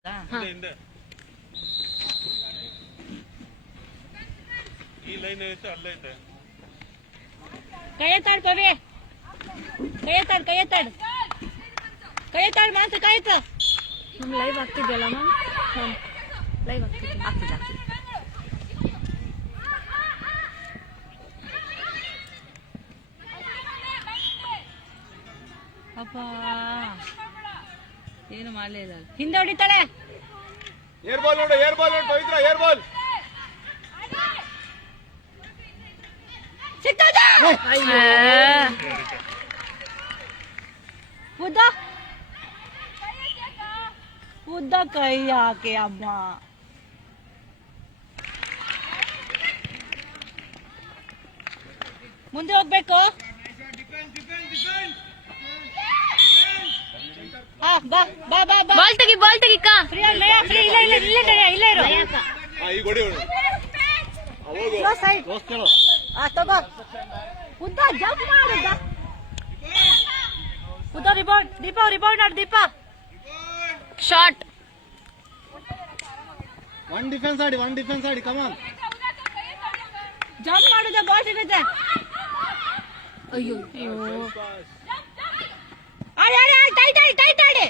ಈ ಲೈನ್ ಐತೆ ಅಲ್ಲೈತೆ ಕೈ ಎತ್ತಾಡ್ ಪವಿ ಕೈ ಎತ್ತಾಡ್ ಮಾತ್ರ ಕೈ ಎತ್ತ ನಮ್ ಲೈವ್ ಆಗ್ತಿದ್ಯಲ್ಲ ಮ್ಯಾಮ್ ಲೈವ್ ಆಗ್ತಿದೆ ಅಪ್ಪ ಏನು ಮಾಡಲೇ ಇಲ್ಲ ಹಿಂದೆ ಹೊಡಿತಾಳೆ ಏರ್ ಬಾಲ್ ನೋಡು ಪವಿತ್ರ ಏರ್ ಬಾಲ್ ಸಿಕ್ತದ ಉದ್ದ ಕೈ ಹಾಕಿ ಅಮ್ಮ ಮುಂದೆ ಹೋಗ್ಬೇಕು ಬಾಲ್ ತೆಗಿ ಫ್ರೀ ಇಲ್ಲ ಇರು ಈಗ ಹೊಡಿ ತಗೋ ಉದ್ದ ಜಂಪ್ ಮಾಡುದ ಉದ್ದ ರಿಬೌಂಡ್ ದೀಪ ಶಾಟ್ ಒನ್ ಡಿಫೆನ್ಸ್ ಆಡಿ ಕಮಾನ್ ಜಂಪ್ ಮಾಡುದ ಬಾಲ್ ಸಿಗುತ್ತೆ ಅಯ್ಯೋ ಟೈಟ್ ಆಡಿ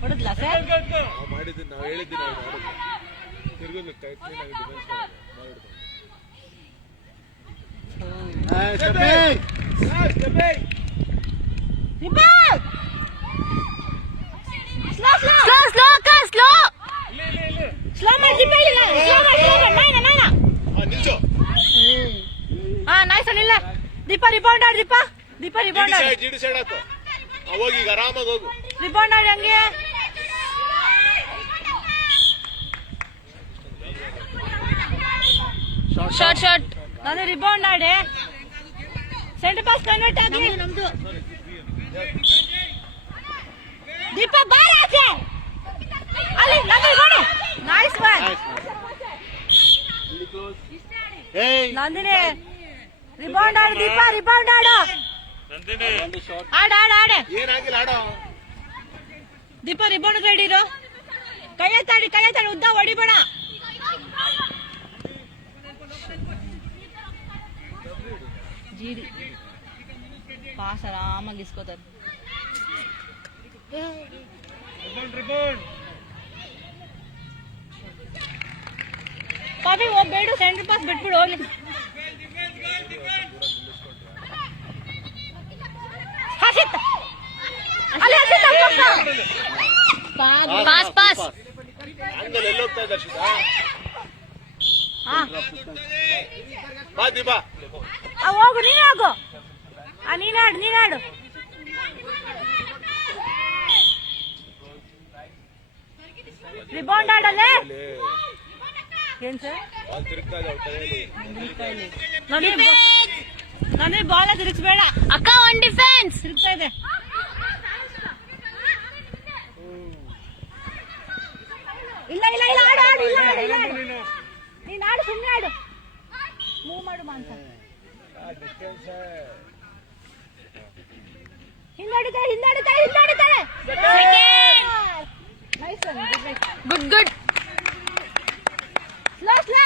ಹೊಡೆದ್ಲಾ ಸರ್ ಮಾಡಿದ್ದೀನಿ ನಾವು ಹೇಳಿದ್ದೀನಿ ತಿರ್ಗೋದು ದೀಪ ರಿಬೌಂಡ್ ಆಡಿ ಜಿಡಿ ಸೈಡ್ ಹಾಕು ಹೋಗಿ ಈಗ ಆರಾಮಾಗಿ ಹೋಗು ರಿಬೌಂಡ್ ಆಡಿ ಹಂಗೆ ಶಾರ್ಟ್ ನಾನು ರಿಬೌಂಡ್ ಆಡಿ ಸೆಂಟರ್ ಪಾಸ್ ಕನ್ವರ್ಟ್ ಆಗಲಿ ನಮ್ದು ದೀಪ ಬಾರ ಆಚೆ ಅಲ್ಲಿ Nandini nice one Nandini rebound ಆಡು ದೀಪ ರಿಬೌಂಡ್ ಆಡು ನಂದಿನಿ ಆಡ ಏನಾಗಿಲ್ಲ ಆಡೋ ದೀಪ ರಿಬೌಂಡ್ ರೆಡಿ ಇರು ಕೈ ಎತ್ತಾಡಿ ಉದ್ದ ಹೊಡಿಬೇಡ ಜೀಡಿ ಪಾಸ್ ಆರಾಮಾಗಿ ಇಸ್ಕೋತಾರೆ ಪಾಪಿ ಹೋಗ್ಬೇಡು ಸೆಂಟರ್ ಪಾಸ್ ಬಿಟ್ಬಿಡು ಹೋಗ್ಲಿ ಪಾಸ್ ಹಂಗಲ್ಲಿ ಎಲ್ಲಿ ಹೋಗ್ತಾ ಇದ್ದಾರೆ ಶಿತಾ ಬಾ ದೀಪ ಹೋಗು ನೀನ್ ಹೋಗು ನೀನಾಡು ರಿಬೌಂಡ್ ಆಡಲ್ಲೇ ಏನ್ ಸರ್ ನನಗೆ ಬಾಲ ತಿರುಗಿಸ್ಬೇಡ ಅಕ್ಕ ಒನ್ ಡಿಫೆನ್ಸ್ ತಿರುಗ್ತಾ ಇದೆ ಇಲ್ಲ ಆಡು ನೀನ್ ಆಡು ಸುಮ್ಮನೆ ಆಡು ಮೂವ್ ಮಾಡು ಮಾಂಸ ಹಿಂದಾಡಿತಾಳೆ ಗುಡ್ ಸ್ಲೋ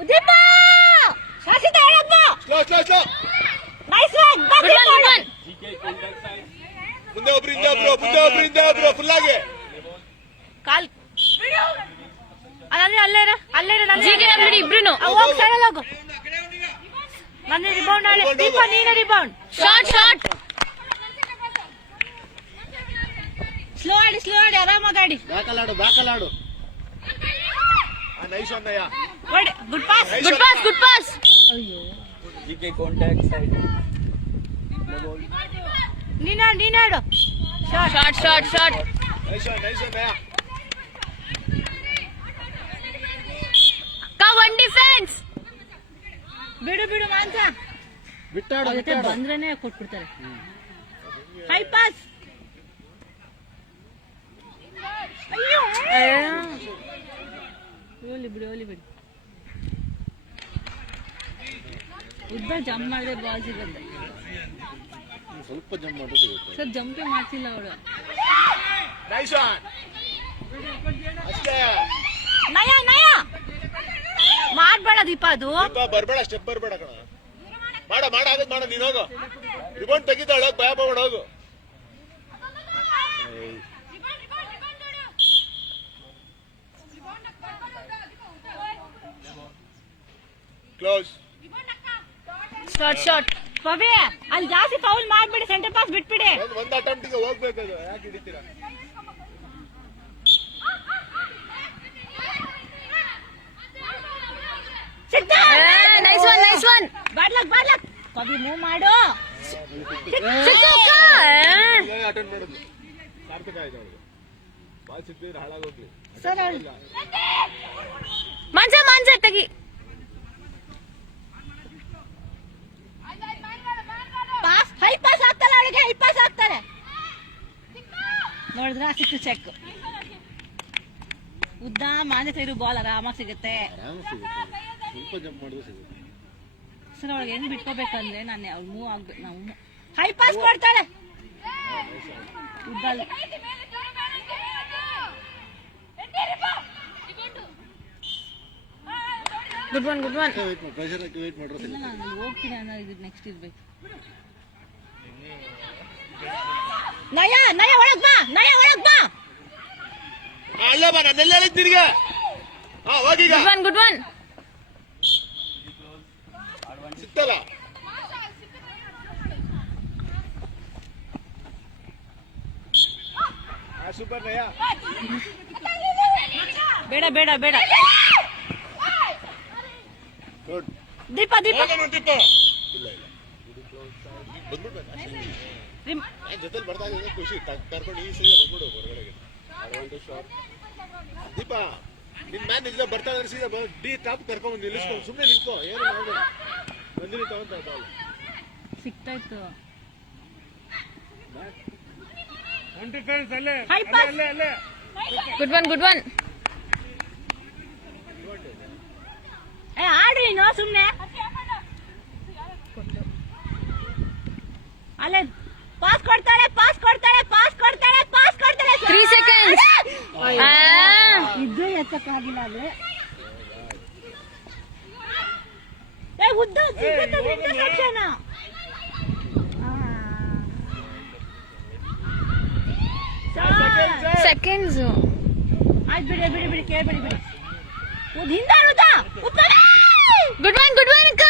ಉದೀಪ ಶಾಸಿತ ಹೇಳಪ್ಪ ಸ್ಲೋ ನೈಸ್ ಒನ್ ಮುಂದೆ ಒಬ್ರು ಫುಲ್ ಆಗಿ ಕಾಲ್ ಅಲ್ಲೇ ಇಬ್ರು ಹೋಗ್ ಸೈಡಲ್ಲಿ ಹೋಗು ನನ್ನ ರಿಬೌಂಡ್ ಆಡಿ ದೀಪ ನೀನೆ ರಿಬೌಂಡ್ ಶಾರ್ಟ್ ಸ್ಲೋ ಆಡಿ ಆರಾಮಾಗಿ ಆಡಿ ಬ್ಯಾಕಲಾಡು ನೈಸ್ ಅನ್ನಯ್ಯ ಗುಡ್ ಪಾಸ್ ಅಯ್ಯೋ ಜಿಕೆ ಕಾಂಟ್ಯಾಕ್ಟ್ ಸೈಡ್ ನೀನಾಡು ಶಾರ್ಟ್ ನೈಸ್ ಅನ್ನಯ್ಯ ಒನ್ ಡಿಫೆನ್ಸ್ ಬಿಡು ಮಾಂಸ ಬಿಟ್ಟಾಡು ಬಂದ್ರೇನೆ ಕೊಟ್ಬಿಡ್ತಾರೆ ಹೈ ಪಾಸ್ ಅಯ್ಯೋ ಹೋಲಿ ಬಿಡಿ ಉದ್ದ ಜಂಪ್ ಮಾಡಿದ್ರೆ ಬಾಲ್ ಸಿಗುತ್ತೆ ಸ್ವಲ್ಪ ಜಂಪ್ ಮಾಡ್ರೆ ಸಿಗುತ್ತೆ. ಸರ್ ಜಂಪೇ ಮಾಡ್ತಿಲ್ಲ ಅವಳು. ನೈಸ್ ಒನ್ ಅಷ್ಟೇ. ನಯ ನಯ ಮಾಡ್ಬೇಡ ದೀಪ, ಅದು ಬರ್ಬೇಡ, ಸ್ಟೆಪ್ ಬರ್ಬೇಡ ಕಣ. ಮಾಡ ಮಾಡ ಆಗದ್ ಮಾಡ, ನೀನ್ ಹೋಗು. ರಿಬೌಂಡ್ ತೆಗಿತಾಳ, ಭಯ ಪಡ ಹೋಗು. ಕ್ಲೋಸ್. Short short. ಪವಿ ಅಲ್ಲಿ ಜಾಸ್ತಿ ಫೌಲ್ ಮಾಡ್ಬಿಡಿ, ಸೆಂಟರ್ ಪಾಸ್ ಬಿಟ್ಬಿಡಿ. ಒಂದ್ ಅಟೆಂಪ್ಟಿಗೆ ಹೋಗ್ಬೇಕದು, ಯಾಕೆ ಹಿಡಿತೀರಾ? Nice one nice one. Bad luck bad luck. Pavi move ಮಾಡು. ಅಟೆಂಡ್ ಮಾಡೋದು ಸಾರ್ಥಕ ಆಯ್ತು ಅವ್ರಿಗೆ. ಬಾಲ್ ಸಿಕ್ತಿದ್ರೆ ಹಾಳಾಗೋಗ್ಲಿ. ಸರ್ ಮನ್ಸ ಮನ್ಸ ತೆಗಿ. ಪಾಸ್ ಹೈ ಪಾಸ್ ಆಗ್ತಾಳೆ ಅವಳಿಗೆ, ಹೈ ಪಾಸ್ ಆಗ್ತಾಳೆ. ನೋಡಿದ್ರ ಸಿಕ್ತು ಚೆಕ್. ಉದ್ದ ಮಾಂಜ ಸೈಡು ಬಾಲ್ ಆರಾಮಾಗಿ ಸಿಗುತ್ತೆ. ಆರಾಮಾಗಿ ಸಿಗುತ್ತೆ, ಸ್ವಲ್ಪ ಜಂಪ್ ಮಾಡಿದ್ರೆ ಸಿಗುತ್ತೆ. ಸರ್ ಅವಳಿಗೆ ಹೆಂಗ್ ಬಿಟ್ಕೋಬೇಕಂದ್ರೆ ನಾನು ಅವ್ಳು ಮೂವ್ ಆಗ್ಬೇಕು. ನಾವು ಹೈ ಪಾಸ್ ಕೊಡ್ತಾಳೆ ಉದ್ದಲ್ಲಿ. Good one good one. Pressure ಹಾಕಿ ವೇಟ್ ಮಾಡ್ರೆ ಇಲ್ಲ ಸಿಗುತ್ತೆ. ನಾನು ಅಲ್ಲಿ ಹೋಗ್ತೀನಿ ಅನ್ನೋ ಇದು ನೆಕ್ಸ್ಟ್ ಇರ್ಬೇಕು. ನಯ ನಯ ಒಳಗ್ ಬಾ, ನಯ ಒಳಗ್ ಬಾ. ಅಲ್ಲ ಬಾ, ನಾನೆಲ್ಲ ಹೇಳಿದ್ ನಿನಗೆ. ಹೋಗೀಗ. Good one good one. ಸಿಕ್ತಲ್ಲ. ಸೂಪರ್ ನಯ. ಬೇಡ ಬೇಡ ಬೇಡ. ಗುಡ್. ದೀಪ ದೀಪ ದೀಪ. ಇಲ್ಲ ಇಲ್ಲ ಬಂದ್ಬಿಡ್ಬೇಕು. ಜೊತೆಲಿ ಬರ್ತಾ ಇದ್ರೆ ಖುಷಿ, ಕರ್ಕೊಂಡು ಈ ಸಲ ಬಂದ್ಬಿಡು ಹೊರಗಡೆಗೆ. Advantage shot. ದೀಪ ನಿನ್ ಮ್ಯಾನ್ ನಿಜ ಬರ್ತಾ ಇದ್ರೆ ಸೀದಾ ಡಿ ಟಾಪ್ ಕರ್ಕೊಂಡ್ ನಿಲ್ಲಿಸ್ಕೊ, ಸುಮ್ಮನೆ ನಿಂತ್ಕೋ, ಏನು ಮಾಡಬೇಡ. ಬಂದಿರಿ ತಗೊಂತ ಬಾಲ್ ಸಿಗ್ತಾ ಇತ್ತು. ಡಿಫೆನ್ಸ್ ಅಲ್ಲೇ ಹೈ ಪಾಸ್. ಅಲ್ಲೇ ಅಲ್ಲೇ. Good one good one. ಏ ಆಡ್ರಿ ನೋ ಸುಮ್ನೆ. ಅಲ್ಲೇ ಪಾಸ್ ಕೊಡ್ತಾಳೆ ಪಾಸ್ ಕೊಡ್ತಾಳೆ ಪಾಸ್ ಕೊಡ್ತಾಳೆ ಪಾಸ್ ಕೊಡ್ತಾಳೆ. 3 ಸೆಕೆಂಡ್ಸ್. ಇದು ಎತ್ತಕ್ಕಾಗಿಲ್ಲ ಅದು. ಏ ಉದ್ದ ಸಿಗುತ್ತೆ ನಿಂದ ತಕ್ಷಣ. ಸೆಕೆಂಡ್ಸ್ ಆಯ್ತು ಬಿಡಿ ಬಿಡಿ ಬಿಡಿ, ಕೇಳ್ಬಿಡಿ ಬಿಡಿ. ಹಿಂದೆ ಆಡುತ್ತಾ ಗುಡ್ ಒನ್ ಗುಡ್ ಒನ್. ಅಕ್ಕ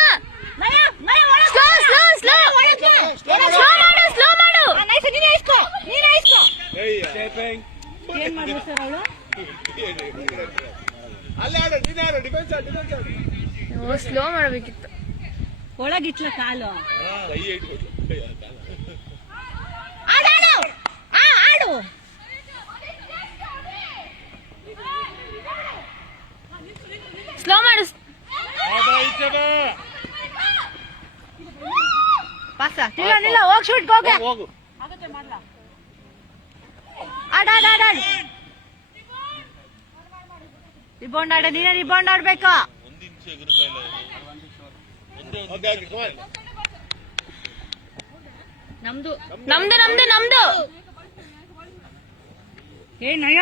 ನಯ ನಯ ಒಳಗೆ ಸ್ಲೋ ಸ್ಲೋ ಸ್ಲೋ ಒಳಗೆ ಸ್ಲೋ ಮಾಡು ಸ್ಲೋ ಮಾಡು. ನೈಸ್, ನೀನೇ ಇಸ್ಕೋ ನೀನೇ ಇಸ್ಕೋ. ಏನ್ ಮಾಡಿದ್ರು ಸರ್ ಅವಳು? ಅಲ್ಲೇ ಆಡು, ನೀನೇ ಆಡು, ಡಿಫೆನ್ಸ್ ಆಡು, ಡಿಫೆನ್ಸ್ ಆಡು. ಓ ಸ್ಲೋ ಮಾಡಬೇಕಿತ್ತು. ಒಳಗಿಟ್ಲ ಕಾಲು. ಕೈ ಇಟ್ಕೊಟ್ಲು. ಆಡು ಆಡು. ಸ್ಲೋ ಮಾಡು. ಪಾಸ ನಿಲ್ಲ ನಿಲ್ಲ, ಹೋಗಿ ಶೂಟ್ ಹೋಗೆ. ಹೋಗು. ಆಡ ಆಡ ಆಡ. ರಿಬೌಂಡ್ ಆಡ, ನೀನೇ ರಿಬೌಂಡ್ ಆಡ್ಬೇಕು. Okay okay come on. ನಮ್ದು ನಮ್ದು ನಮ್ದು ನಮ್ದು. ಏ ನಯ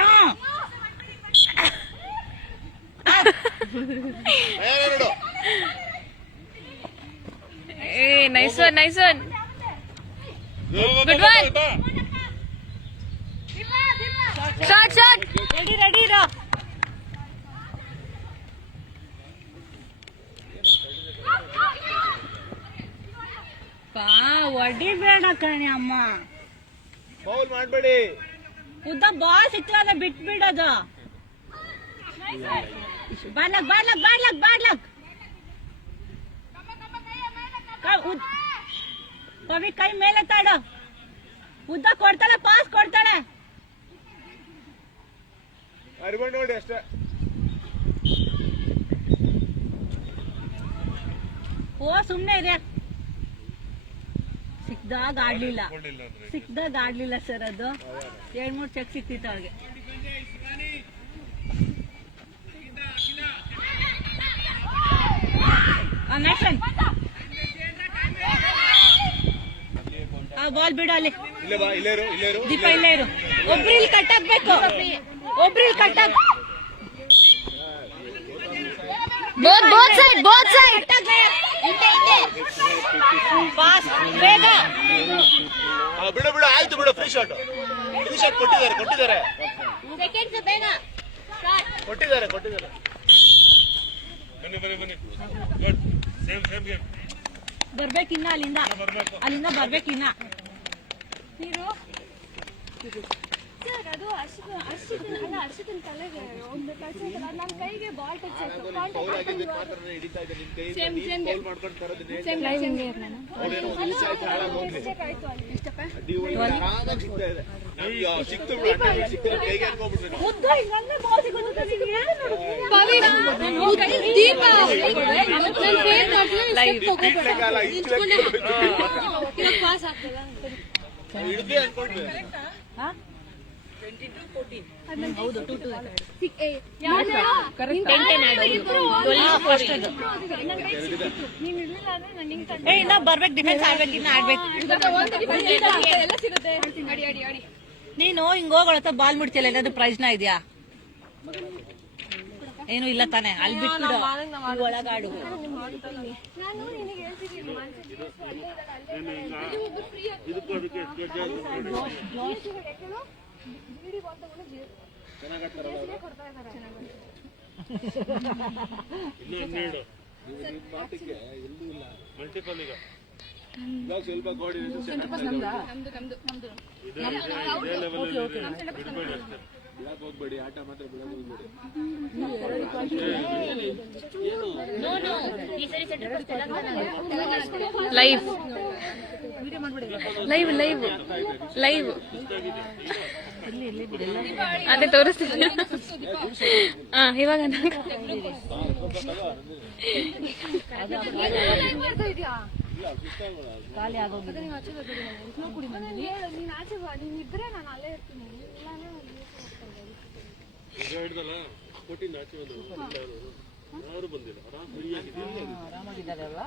ನೋಡು. ಏ nice one nice one. Good one. Short short. Ready ready ಇರೋ. ಪಾ ಹೊಡಿಬೇಡ ಕಣೆ ಅಮ್ಮ. ಫೌಲ್ ಮಾಡಬೇಡಿ. ಉದ್ದ ಬಾಲ್ ಸಿಕ್ತಲ್ಲ ಬಿಟ್ಬಿಡೋದು. ಬಾಡ್ಲಕ್ ಬಾಡ್ಲಕ್ ಬಾಡ್ಲಕ್ ಬಾಡ್ಲಕ್. ಕವಿ ಕೈ ಮೇಲೆ ತಾಡು. ಉದ್ದ ಕೊಡ್ತಾಳೆ ಪಾಸ್ ಕೊಡ್ತಾಳೆ. ರಿಬೌಂಡ್ ನೋಡಿ ಅಷ್ಟೇ. ಓ ಸುಮ್ನೆ ಇದೆ. ಸಿಕ್ದಾಗ ಆಡ್ಲಿಲ್ಲ, ಸಿಕ್ದಾಗ ಆಡ್ಲಿಲ್ಲ ಸರ್. ಅದು 2-3 ಚೆಕ್ ಸಿಕ್ತಿತ್ತು ಅವ್ರಿಗೆ. ಆ ಬಾಲ್ ಬಿಡು ಅಲ್ಲಿ. ಇಲ್ಲೇ ಬಾ, ಇಲ್ಲೇ ಇರು, ಇಲ್ಲೇ ಇರು. ದೀಪ ಇಲ್ಲೇ ಇರು. ಒಬ್ರು ಇಲ್ಲಿ ಕಟ್ಟಾಕ್ಬೇಕು, ಒಬ್ರು ಇಲ್ಲಿ ಕಟ್ಟಾಕ್. both side ಫಾಸ್ಟ್ ಬೇಗ. ಬಿಡು ಬಿಡು, ಆಯ್ತು ಬಿಡು. ಫ್ರೀ ಶಾಟ್ ಕೊಟ್ಟಿದ್ದಾರೆ ಸೆಕೆಂಡ್ಸ್ ಬೇಗ ಕೊಟ್ಟಿದ್ದಾರೆ. ಬನ್ನಿ ಗುಡ್ ಸೇಮ್ ಗೇಮ್ ಬರ್ಬೇಕಿನ್ನ ಅಲ್ಲಿಂದ ಬರ್ಬೇಕಿನ್ನ. ನೀರು ಸರ್ ಅದು ಅರ್ಷಿತನ ತಲೆಗೆ ಒಂದು ಟಚ್ ಆಯ್ತಲ್ಲ, ಅದು ನನ್ನ ಕೈಗೆ ಬಾಲ್ ಟಚ್ ಆಯ್ತು. ಮುದ್ದು ಹಿಂಗಂದ್ರೆ ಬಾಲ್ ಸಿಗುತ್ತೆ ನಿನಗೆ. ಪಾಸ್ ಆಗ್ತಲ್ಲ ಹೌದು 2-2 ಇನ್ನ ಬರ್ಬೇಕು. ಡಿಫೆನ್ಸ್ ಆಡ್ಬೇಕು, ಇನ್ನ ಆಡ್ಬೇಕು. ನೀನು ಹಿಂಗ್ ಹೋಗೋಳತ್ತ ಬಾಲ್ ಮುಡ್ತಿಯಲ್ಲ, ಏನಾದ್ರು ಪ್ರೈಸ್ನ ಇದೆಯಾ? ಏನು ಇಲ್ಲ ತಾನೆ? ಅಲ್ಲಿ ಬಿಟ್ಬಿಡು, ಒಳಗಾಡು. ನಾನು ನಿನಗೆ ಹೇಳ್ತಿದ್ದೀನಿ ಮಲ್ಟಿಪಲ್ ಈಗ ಸ್ವಲ್ಪ ಗೋಡಿ ಹೋಗ್ಬೇಡಿ, ಆಟ ಮಾತ್ರ ಬಿಡೋದು ಹೋಗ್ಬೇಡಿ. ಲೈವ್ ಅದೇ ತೋರಿಸ್ತೀನಿ. ಇವಾಗ ಖಾಲಿ ಆಗೋಗಿದೆ. ನೀನು ಆಚೆ ಬಾ, ನೀನ್ ಇದ್ರೆ ನಾನು ಅಲ್ಲೇ ಇರ್ತೀನಿ. ಹಿಡ್ದಲ್ಲ ಕೊಟ್ಟಿನ ಆಚೆ ಯಾರು ಬಂದಿಲ್ಲ, ಆರಾಮಾಗಿದ್ದಾರೆ ಅಲ್ವಾ?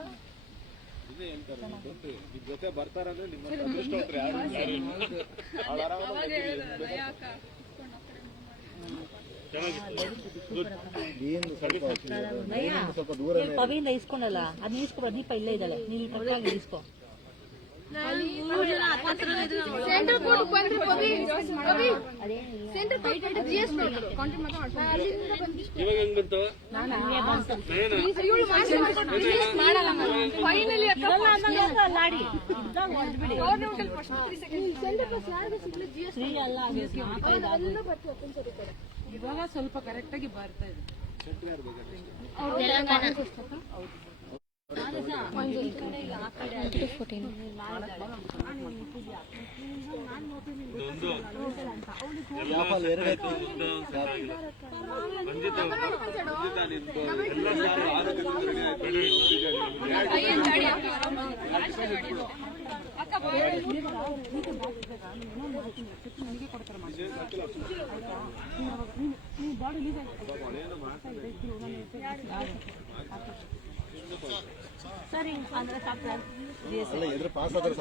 ಇದೇ ಹೇಳ್ತಾರೆ, ನಿಮ್ ಜೊತೆ ಬರ್ತಾರಂದ್ರೆ ನಿಮ್ಮ ಅದೃಷ್ಟ ಉಂಟ್ರಿ. ಯಾರು ಪವಿಯಿಂದ ಇಸ್ಕೊಂಡಲ್ಲ, ಅದನ್ನ ಇಸ್ಕೊ. ದೀಪ ಇಲ್ಲೇ ಇದ್ದಾಳೆ, ನೀನು ಪರವಾಗಿ ಇಸ್ಕೊ. ಸೆಂಟ್ರಲ್ ಕೋರ್ಟ್ ಬಂದ್ರೆ ಸೆಂಟ್ರಲ್ ಕೋರ್ಟ್ ಜಿಎಸ್ ಇವಾಗ ಹೆಂಗಂತ ಮಾಡಲ್ಲ ಫೈನಲಿ ಇವಾಗ ಸ್ವಲ್ಪ ಕರೆಕ್ಟ್ ಆಗಿ ಬರ್ತಾ ಇದೆ. ಸರಿ ಅಂದ್ರೆ ಎದುರು ಪಾಸ್ ಆದ್ರೆ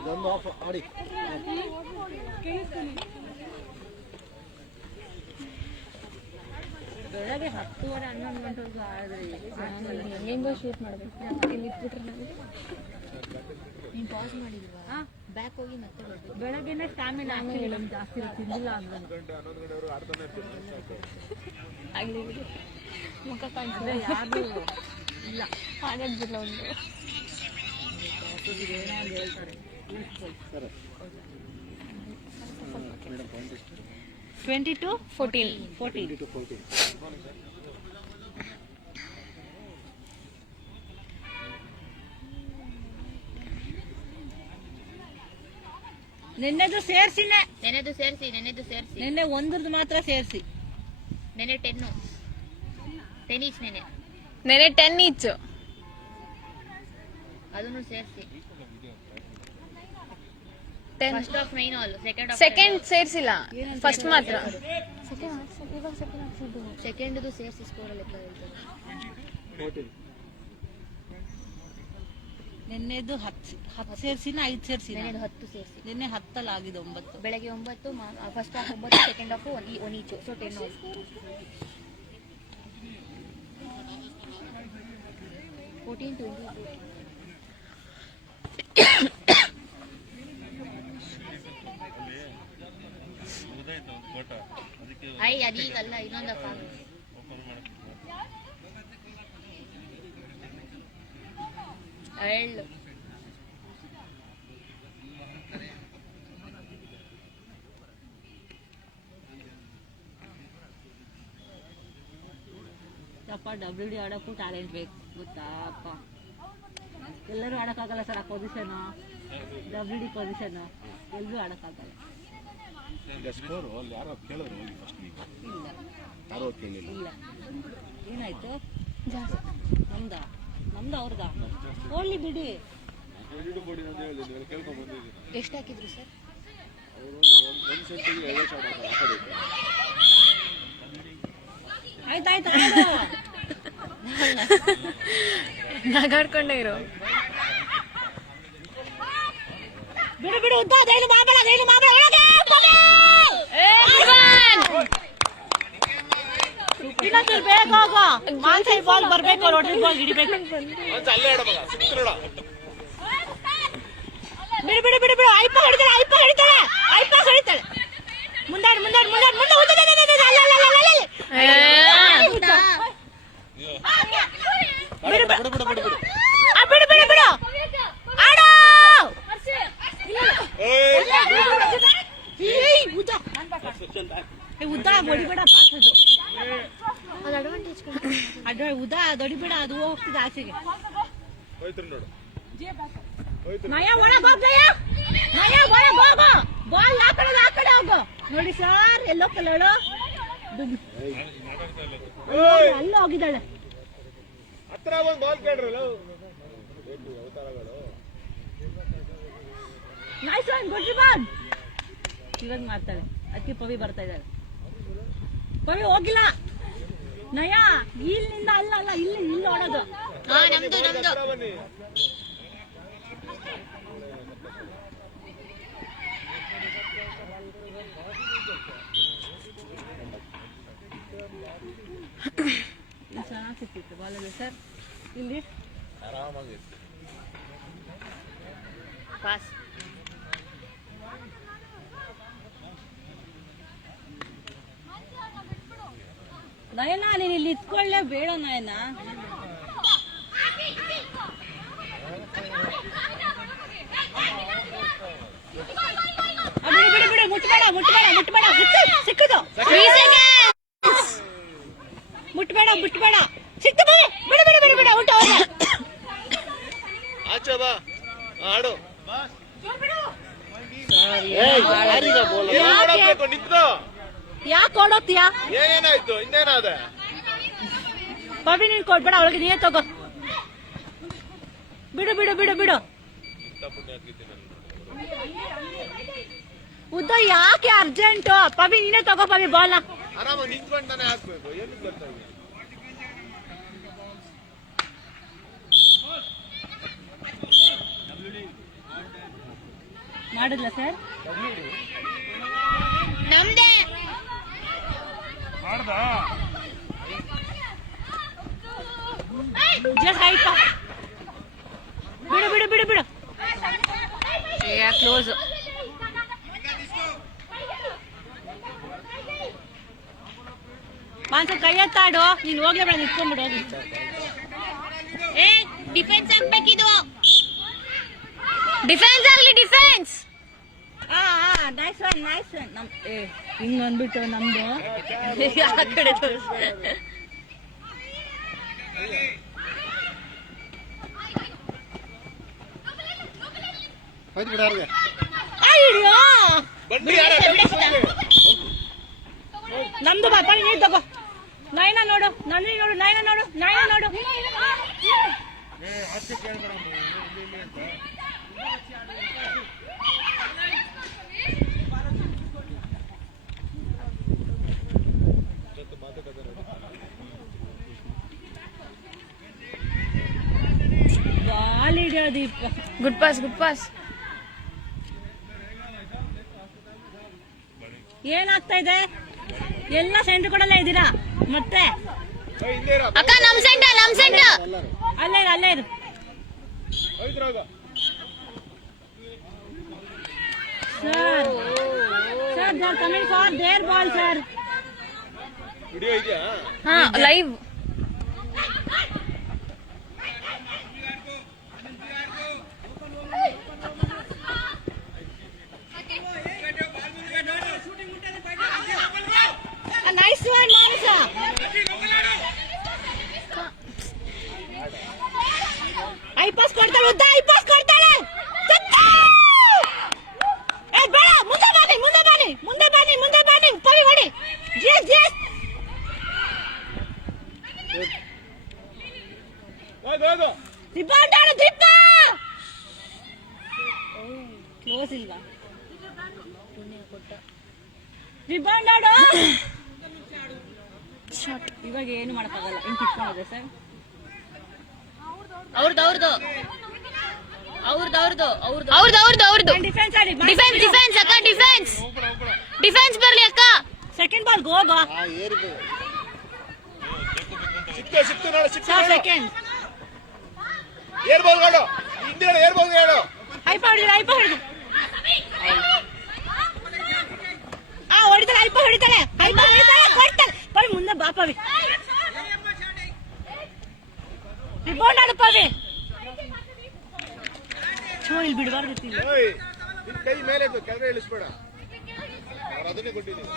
ಇದೊಂದು ಆಫ್ ಆಡಿ. ಬೆಳಗ್ಗೆ 10:30 11 ಗಂಟೆವರೆಗೂ ಆಡಿದ್ರೆ ಹೆಂಗೋ ಶೂಟ್ ಮಾಡ್ಬೇಕು. ಇಲ್ಲಿ ಇಟ್ಬಿಟ್ರೆ ನನಗೆ ನೀನು ಪಾಸ್ ಮಾಡಿಲ್ವಾ? ಬ್ಯಾಕ್ ಹೋಗಿ ಮತ್ತೆ ಬರ್ಬೇಕು. ಬೆಳಗ್ಗೆನೇ ಸ್ಟಾಮಿನಾ ಜಾಸ್ತಿ ತಿಂದಿಲ್ಲ ಅಂದ್ರೆ ಆಗಲಿ ಮುಖ ಕಾಣಿಸಿದ್ರೆ ಯಾರು ಇಲ್ಲ ಹಾಗಾಗಿಲ್ಲ ಒಂದು 22-14. ನಿನ್ನೆದು ಸೇರಿಸಿ ನಿನ್ನೆ ಒಂದ್ರದ್ದು ಮಾತ್ರ ಸೇರಿಸಿ. ನೆನೆ 10 ಈಚ್ ನೆನೆ ನೆನೆ 10 ಈಚ್ ಅದನ್ನು ಸೇರಿಸಿ 10. First of 9 all second of second ಸೇರಿಸಿಲ್ಲ, ಫಸ್ಟ್ ಮಾತ್ರ. ಸೆಕೆಂಡ್ದು ಸೇರಿಸಿ ಸ್ಕೋರ್ ಲೆಕ್ಕ ಹೇಳ್ತಾರೆ. ನಿನ್ನೆದು 10 ಸೇರ್ಸಿನ 5 ಸೇರ್ಸಿನ ನೆನೆದು 10 ಸೇರಿಸಿ. ನಿನ್ನೆ 10 ಆಗಿದೆ 9. ಬೆಳಗ್ಗೆ 9, first half 9, second half 1 each, so 10 all. 14, 20. ಗೊತ್ತಾಯ್ತು ಒಂದು ಕೋಟ ಅದಕ್ಕೆ ಅದೀಗಲ್ಲ ಇನ್ನೊಂದಪ್ಪ. ಓಪನ್ ಮಾಡಕ್ಕೆ ಎಳ್ಳು ಅಪ್ಪ WD ಆಡೋಕ್ಕೂ ಟ್ಯಾಲೆಂಟ್ ಬೇಕು ಗೊತ್ತಾ ಅಪ್ಪ. ಎಲ್ಲರೂ ಆಡೋಕ್ಕಾಗಲ್ಲ ಸರ್ ಆ ಪೊಸಿಷನು, WD ಪೊಸಿಷನು ಎಲ್ಲರೂ ಆಡೋಕ್ಕಾಗಲ್ಲ. ಈಗ ಸ್ಕೋರು ಅಲ್ಲಿ ಯಾರೋ ಕೇಳಿದ್ರು ಹೋಗಿ ಫಸ್ಟ್ ನೀವು ಇಲ್ಲ ಯಾರೋ ಕೇಳಿಲ್ಲ. ಇಲ್ಲ ಏನಾಯ್ತು? ನಮ್ದು ಅವ್ರದಾ? ಹೋಗ್ಲಿ ಬಿಡಿ. ಕೇಳ್ಕೊಂಡ್ ಬಂದಿದ್ದೀನಿ. ಎಷ್ಟು ಹಾಕಿದ್ರು ಸರ್? ಅವರು ಒಂದು ಸೆಟ್ಟಿಗೆ 50 ಶಾಟ್ ಹಾಕೋದು. ಆಯ್ತಾಯ್ತು ನಗಾಡ್ಕೊಂಡೇ ಇರೋ. ಬಿಡು ಬಿಡು ಉದ್ದ ಅದೇನು ಮಾಡಬೇಡ ಒಳಗೆ ಇನ್ನೊಂದು ಬೇಗ ಹೋಗು. ಮಾನ್ಸೈ ಬಾಲ್ ಬರ್ಬೇಕು, ರೋಟರಿ ಬಾಲ್ ಹಿಡಿಬೇಕು. ಒಂದು ಅಲ್ಲೇ ಆಡ ಮಗ, ಸಿಕ್ಕಿರೋಡ. ಬಿಡು ಬಿಡು ಬಿಡು ಬಿಡು. ಐಪ ಹೊಡಿತಾಳೆ. ಮುಂದಾಡು ಮುಂದೆ ಬಿಡು ಆಡೋ. ಉದ್ದ ಹೊಡಿಬೇಡ, ಪಾಸ್ ಅದು ಅದು ಅಡ್ವಾಂಟೇಜ್. ಉದ್ದ ಹೊಡಿಬೇಡ, ಅದು ಹೋಗ್ತಿದೆ ಆಚೆಗೆ. ಹೋಯ್ತು ನೋಡು. ನಯ ಒಳಗೆ ಹೋಗು. ಬಾಲ್ ಆ ಕಡೆ ಹೋಗು. ನೋಡಿ ಸರ್, ಎಲ್ಲೋ ಕಲರು ಅಲ್ಲ ಹೋಗಿದ್ದಾಳೆ. ಹತ್ರ ಒಂದು ಬಾಲ್ ಕೇಳ್ರಲ್ಲ. ಅವತಾರಗಳು ನೈಸ್ ಒನ್, ಗುಡ್ ಬಾಲ್. ಇವಾಗ ಮಾಡ್ತಾಳೆ. ಅದಕ್ಕೆ ಪವಿ ಬರ್ತಾ ಇದ್ದಾಳೆ. ಪವಿ ಹೋಗಿಲ್ಲ. ನಯ ಇಲ್ಲಿಂದ ಅಲ್ಲ ಇಲ್ಲಿ ಓಡೋದು. ನಮ್ದು ಹತ್ರ ಬನ್ನಿ. ಚೆನ್ನಾಗಿ ಸಿಕ್ಕಿತ್ತು ಬಾಲ್ ಸರ್. ಇಲ್ಲಿ ಆರಾಮಾಗಿ ಪಾಸ್. ನಯನ ನೀನು ಇಲ್ಲಿ ಇತ್ಕೊಳ್ಳೇ ಬೇಡ ನಯನ. ಬಿಡು ಮುಟ್ಬೇಡ ಸಿಕ್ಕದು. ಮುಟ್ಬೇಡ ಸಿಕ್ತು. ಬಿಡು ಊಟ ಆಚೆ ಬಾ, ಆಡು. ನಿಂತ್ಕೋ. ಯಾಕೆ ಓಡೋಗ್ತೀಯಾ? ಏನಾಯ್ತು? ಇನ್ನೇನಾದ? ಪವಿ ನೀನು ಕೊಡ್ಬೇಡ, ಅವಳಿಗೆ ನೀನೇ ತಗೋ. ಬಿಡು. ಉದ್ದ ಯಾಕೆ ಅರ್ಜೆಂಟು? ಪವಿ ನೀನೇ ತಗೋ. ಪವಿ ಬಾಲ್ನ ಆರಾಮಾಗಿ ನಿಂತ್ಕೊಂಡಾನೆ ಹಾಕ್ಬೇಕು. ಏನು ಬರ್ತಾ ಇದೆ? ಮಾಡಿದ್ಲ ಸರ್? ನಮ್ದೇ ಮಾಡ್ದಾ? ಜಸ್ಟ್ ಆಯ್ತಾ? ಬಿಡು. ಕ್ಲೋಸ್. ಮಾನ್ಸ ಕೈ ಎತ್ತಾಡು. ನೀನು ಹೋಗ್ಲೇ ಬೇಡ, ನಿಂತ್ಕೊಂಡ್ಬಿಡು ಹೋಗಿ. ಡಿಫೆನ್ಸ್ ಆಗ್ಬೇಕಿದು. ಡಿಫೆನ್ಸ್ ಆಗಲಿ, ಡಿಫೆನ್ಸ್. Nice one. ಹಿಂಗ್ ಅಂದ್ಬಿಟ್ಟು ನಮ್ದು ಆ ಕಡೆ ತೋರಿಸ್ಬೇಡ. ಹೋಯ್ತು ಬಿಡೋರ್ಗೆ. ನಮ್ದು ಬಾಪ ನೀನು ತಗೋ. ನಯನ ನೋಡು. ಬಾಲ್ ಹಿಡಿಯೋ Deepa. Good pass good pass. ಏನಾಗ್ತಾ ಇದೆ? ಎಲ್ಲ ಸೆಂಟರ್ ಕೊಡಲ್ಲ ಇದ್ದೀರಾ ಮತ್ತೆ? ಅಕ್ಕ ನಮ್ ಸೆಂಟರ್ ಅಲ್ಲೇ ಇರು, ಅಲ್ಲೇ ಇರು. Sir sir they are coming for there ball sir. Video ಇದೆಯಾ? ಹಾ live. Nice one Manasa. I pass ಕೊಡ್ತಾಳೆ, ಉದ್ದ ಐ ಪಾಸ್ ಕೊಡ್ತಾಳೆ. ಏ ಬೇಡ, ಮುಂದೆ ಬನ್ನಿ ಮುಂದೆ ಬನ್ನಿ ಮುಂದೆ ಬನ್ನಿ ಮುಂದೆ ಬನ್ನಿ. ಪವಿ ಹೊಡಿ. ಜೇಸ್ ಜೇಸ್ ರಿಬೌಂಡ್ ಆಡು ದೀಪ. ಕ್ಲೋಸ್ ಇಲ್ವಾ? ರಿಬೌಂಡ್ ಆಡು. ಇವಾಗ ಏನು ಮಾಡಕ್ಕಾಗಲ್ಲ. ಹಿಂಗ್ ಕಿತ್ಕೊಂಡಿದೆ ಸರ್. ಅವ್ರದ್ದು ಡಿಫೆನ್ಸ್ ಆಡಿ. ಡಿಫೆನ್ಸ್ ಅಕ್ಕ ಡಿಫೆನ್ಸ್ ಬರ್ಲಿ ಅಕ್ಕ. ಸೆಕೆಂಡ್ ಬಾಲ್ ಗೋ ಬಾ. ಸಿಕ್ತು ನೋಡು, ಸರ್ ಸೆಕೆಂಡ್. ಏರ್ ಬಾಲ್ ನೋಡು, ಹಿಂದೆ ಏರ್ ಬಾಲ್ ನೋಡು. ಐಪ ಹೊಡಿದ್ರು, ಐಪ ಹೊಡಿದ್ರು. ಹೊಡಿತಾಳೆ, ಐಪ ಹೊಡಿತಾಳೆ, ಐಪ ಹೊಡಿತಾಳೆ, ಕೊಡ್ತಾಳೆ. ಪವಿ ಮುಂದೆ ಬಾ ಪವಿ. ರಿಬೌಂಡ್ ಆಡು ಪವಿ. ಇಲ್ಲಿ ಬಿಡಬಾರ್ದು. ಓಯ್, ನಿನ್ ಕೈ ಮೇಲೆ ಇತ್ತು, ಕೆಳಗೆ ಇಳಿಸ್ಬೇಡ. ಅವ್ರು ಅದನ್ನೇ ಕೊಟ್ಟಿದ್ದೀನಿ.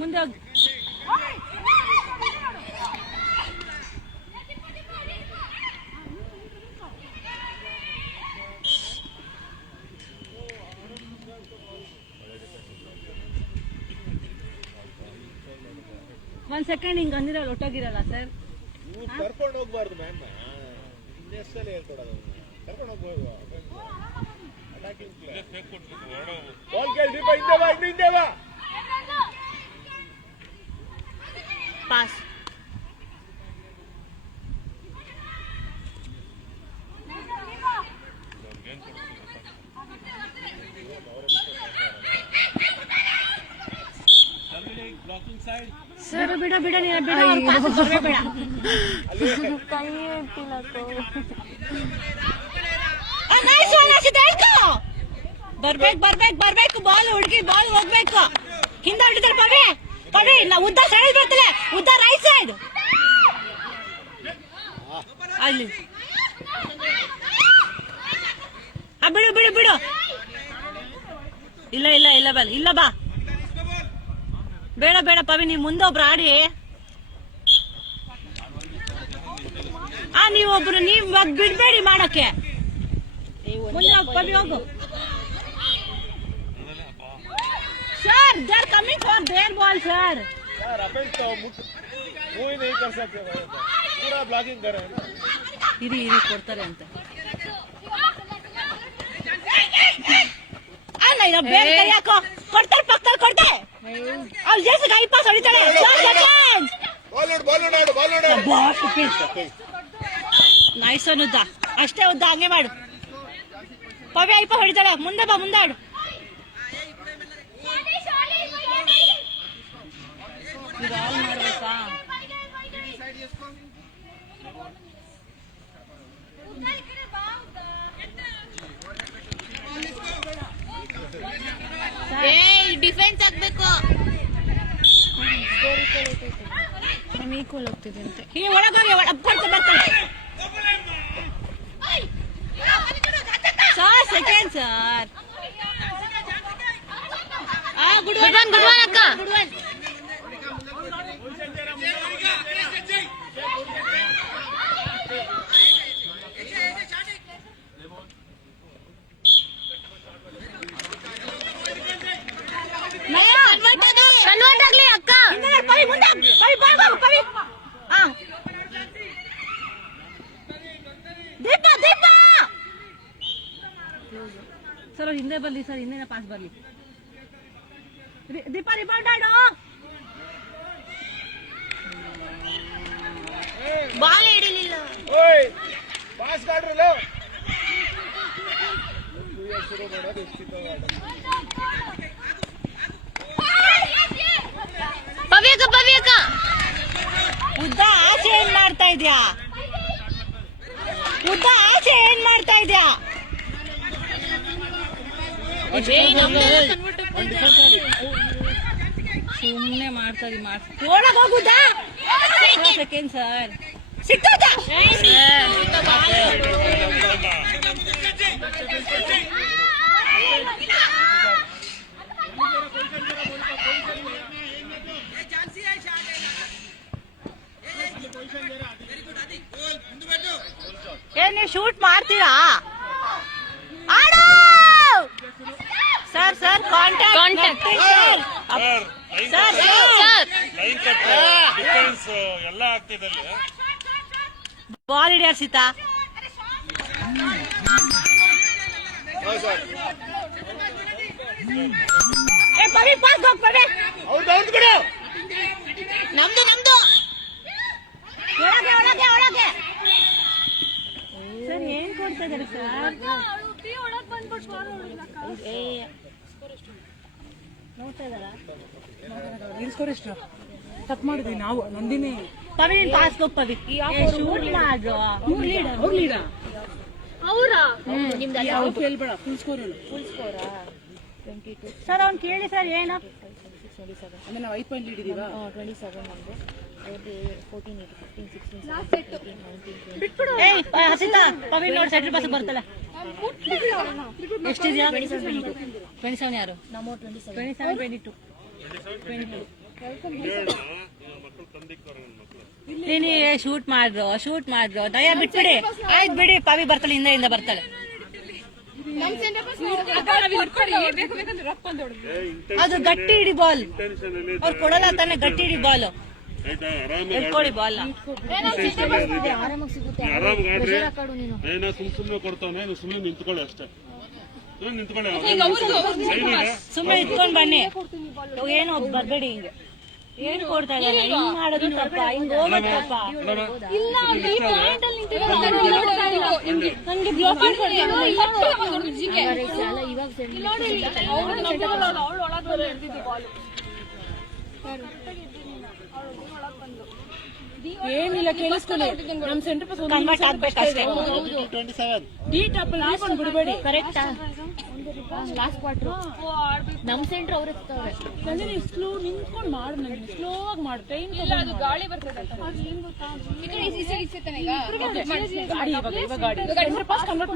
ಮುಂದೆ ಹೋಗಿ. ಒಂದ್ ಸೆಕೆಂಡ್ ಹಿಂಗ್ ಅಂದಿರಲ್ಲ, ಒಟ್ಟೋಗಿರಲ್ಲ ಸರ್. ನೀವು ಕರ್ಕೊಂಡು ಹೋಗ್ಬಾರ್ದು ಮ್ಯಾಮ್. ಇನ್ನೆಷ್ಟಲ್ಲಿ ಹೇಳ್ಕೊಡೋದು, ಕರ್ಕೊಂಡು ಹೋಗ್ಬೋದು. ಬಾಲ್ ಕೇಳಿ ದೀಪ, ಹಿಂದೆ ಬಾ, ಹಿಂದೆ ಬಾ. ಪಾಸ್. ಸರ್ ಬಿಡ ಬಿಡ ನೀನು ಬಿಡ, ಅವ್ರು ಪಾಸ್ ಬರ್ಬೇಡ. ನೈಸ್ ಒನ್ ಹಸಿದ ಹೇಳ್ಕೊ. ಬರ್ಬೇಕು ಬಾಲ್ ಹುಡುಗಿ, ಬಾಲ್ ಹೋಗ್ಬೇಕು. ಹಿಂದೆ ಹೊಡಿತಾರೆ ಪವಿ. ಪವಿ ನಾ ಉದ್ದ ಸೈಡ್ ಬರ್ತಲೆ, ಉದ್ದ ರೈಟ್ ಸೈಡ್ ಅಲ್ಲಿ. ಬಿಡು. ಇಲ್ಲ ಬಲ್, ಇಲ್ಲ ಬಾ. ಬೇಡ ಪವಿ, ನೀವು ಮುಂದೆ ಒಬ್ರು ಆಡಿ. ನೀವೊಬ್ರು ನೀವ್ ಬಿಡ್ಬೇಡಿ ಮಾಡಕ್ಕೆ. ಮುಂದೆ ಹೋಗ್ ಪವಿ, ಹೋಗು. Sir they are coming for their ball sir. यार अपन तो मूव ही नहीं कर सकते, पूरा ब्लॉकिंग कर रहे हैं. इरी ಕೊಡ್ತಾರೆ ಅಂತ. ಇಲ್ಲ ಬೇರೆ ಕೈ ಹಾಕೋ. ಕೊಡ್ತಾರೆ ಪಕ್ಕದಲ್ಲಿ ಕೊಡ್ತಾರೆ. ಅಲ್ಲಿ ಜೇಸ್ ಕೈ ಪಾಸ್ ಹೊಡಿತಾರೆ. ಬಾಲ್ ನೋಡು. ನೈಸ್ ಅನ್ನುದ್ದ, ಅಷ್ಟೇ ಉದ್ದ, ಹಂಗೆ ಮಾಡು. ಪವಿ ಐಪ ಹೊಡಿತಾಳೆ. ಮುಂದೆ ಬಾ, ಮುಂದೆ ಆಡು. ಮಾಡ್ಬೇಕಾ? ಡಿಫೆನ್ಸ್ ಆಗ್ಬೇಕು. ಈಕ್ವಲ್ ಹೋಗ್ತಿದೆ ಅಂತೆ. ಈ ಒಳಗೋಗಿ ಅಪ್ಕೊಳ್ತಾ ಬರ್ತಾಳೆ. Sir second sir. Good one ಅಕ್ಕ. ಕನ್ವರ್ಟ್ ಆಗ್ಲಿ ಅಕ್ಕ. ಪವಿ ಮುಂದೆ, ಪವಿ. ದೀಪ ಸರ್ ಹಿಂದೆ ಬರ್ಲಿ ಸರ್, ಹಿಂದೆ ಪಾಸ್ ಬರ್ಲಿ. ದೀಪ ರಿಬೌಂಡ್ ಆಡು. ಬಾಲ್ ಹಿಡಿಲಿಲ್ಲ. ಓಯ್ ಪಾಸ್ ಗಾಡ್ರಲ್ಲ ಶುರು ಮಾಡೋದು ಎಷ್ಟಿತ್ತು ಪವ್ಯಕ ಉದ್ದ ಆಚೆ ಏನ್ ಮಾಡ್ತಾ ಇದ್ಯಾ? ಉದ್ದ ಆಚೆ ಏನ್ ಮಾಡ್ತಾ ಇದ್ಯಾ? ಸುಮ್ನೆ ಮಾಡ್ತದಿ ಒಳಗ್ ಹೋಗುದಾ? ಸೆಕೆಂಡ್ ಸರ್ ಸಿಕ್ತದ ಏನ್ ನೀವು ಶೂಟ್ ಮಾಡ್ತೀರಾ? ಆಡು sir sir contact sir line cut defence ಎಲ್ಲ ಆಗ್ತಿದೆ ಅಲ್ಲಿ. ಬಾಲ್ ಹಿಡಿಯಾರ ಸೀತಾ. ಪವಿ ಪಾಸ್ ಹೋಗ್ ಪವಿ. ಅವ್ರದ್ದು ಬಿಡು. ನಮ್ದು ಒಳಗೆ ಸರ್ ಏನ್ ಕೊಡ್ತಾ ಇದಾರೆ ಸರ್? ಒಳಗ್ ಬಂದ್ಬಿಟ್ಟು ಬಾಲ್ ಹೊಡೆದ್ನಕ್ಕ. ನೋಡ್ತಾ ಇದಾರ ತಪ್ಪು ಮಾಡಿದ್ವಿ ನಾವು ನಂದಿನಿ ಪವಿ ಪಾಸ್ ಹೋಗ್ ಪವಿ. ಶೂಟ್ ಮಾಡ್ರು ಅವ್ರಾ? ಕೇಳ್ಬೇಡ ಫುಲ್ ಸ್ಕೋರ್ ಸರ್ ಅವ್ನು ಕೇಳಿ ಸರ್ ಏನು ಅಂದ್ರೆ ನಾವು 5 ಪಾಯಿಂಟ್ ಲೀಡ್ ಇದೀವಾ? 27 ನಮ್ದು ಅವ್ರದ್ದು 14 15 16 ಲಾಸ್ಟ್ ಸೆಟ್ 17 ಏಯ್ ಹಸಿತಾ ಪವಿ ನೋಡಿ ಸೆಟ್ಲ್ ಪಾಸ್ ಬರ್ತಲ್ಲ. ಎಷ್ಟಿದ್ಯಾ? 27 ಯಾರು? ನಮ್ಮ 27 27 22 ಮಕ್ಕಳು ತಂದಿಕ್ಕೋರ ಮಕ್ಕಳು ನೀನು ಶೂಟ್ ಮಾಡ್ರು ದಯ ಬಿಟ್ಬಿಡಿ. ಆಯ್ತು ಬಿಡಿ, ಪವಿ ಬರ್ತಾಳೆ, ಹಿಂದೆ ಬರ್ತಾಳೆ. ಅದು ಗಟ್ಟಿ ಹಿಡಿ ಬಾಲ್, ಅವ್ರು ಕೊಡಲ್ಲ ತಾನೆ, ಗಟ್ಟಿ ಹಿಡಿ ಬಾಲ್, ಆಯ್ತಾ? ಆರಾಮಾಗಿ ಎತ್ಕೊಳ್ಳಿ ಬಾಲ್. ಆರಾಮಾಗಿ ಸಿಗುತ್ತೆ. ಆರಾಮಾಗಿ ಆಡ್ರಿ. ಪ್ರೆಷರ್ ಹಾಕಾಡು ನೀನು. ಏನೋ ಸುಮ್ಮನೆ ಕೊಡ್ತಾನೆ, ನೀವು ಸುಮ್ಮನೆ ನಿಂತ್ಕೊಳ್ಳಿ ಅಷ್ಟೇ. ನಿಂತ್ಕೊಳ್ಳಿ ಸುಮ್ಮನೆ ಇಟ್ಕೊಂಡ್ ಬನ್ನಿ. ಏನು ಬರ್ಬೇಡಿ, ಹಿಂಗೆ ಏನ್ ಕೊಡ್ತಾ ಇದ್ದಾರೆ? ಹಿಂಗ್ ಮಾಡೋದು ತಪ್ಪ, ಹಿಂಗ್ ಹೋಗೋದು ತಪ್ಪ. ಇಲ್ಲ ಈ ಪಾಯಿಂಟ್ ಅಲ್ಲಿ ನಿಂತಿದ್ದಾರೆ. ನನಗೆ ಬ್ಲಾಕ್ ಮಾಡ್ಕೊಳ್ಳಿ. ಹಾಗಾದ್ರೆ ಸಾಲ ಇವಾಗ ಸೆಂಡ್ ಅವಳು ಒಳಗ್ ಬಂದು ಹಿಡಿದಿದ್ದು ಬಾಲ್. ಏನಿಲ್ಲ ಕೇಳಿಸ್ಕೊಳ್ಳಿ, ನಮ್ ಸೆಂಟರ್ ಪಾಸ್ ಕನ್ವರ್ಟ್ ಆಗ್ಬೇಕಷ್ಟೇ. ಡಿ ಟಾಪ್ ಅಲ್ಲಿ ಬಿಡಬೇಡಿ. ಕರೆಕ್ಟ್. ಲಾಸ್ಟ್ ಕ್ವಾರ್ಟರ್ ನಮ್ ಸೆಂಟರ್ ಅವ್ರ ಎತ್ತವ್ರೆ. ಅಂದ್ರೆ ನೀವು ಸ್ಲೋ ನಿಂತ್ಕೊಂಡು ಮಾಡು, ನನಗೆ ಸ್ಲೋ ಆಗಿ ಮಾಡು. ಟೈಮ್ ಅದು ಗಾಳಿ ಬರ್ತದೆ. ಅದೇನ್ ಗೊತ್ತಾ? ಗಾಡಿ ಇವಾಗ ಗಾಡಿ centre pass convert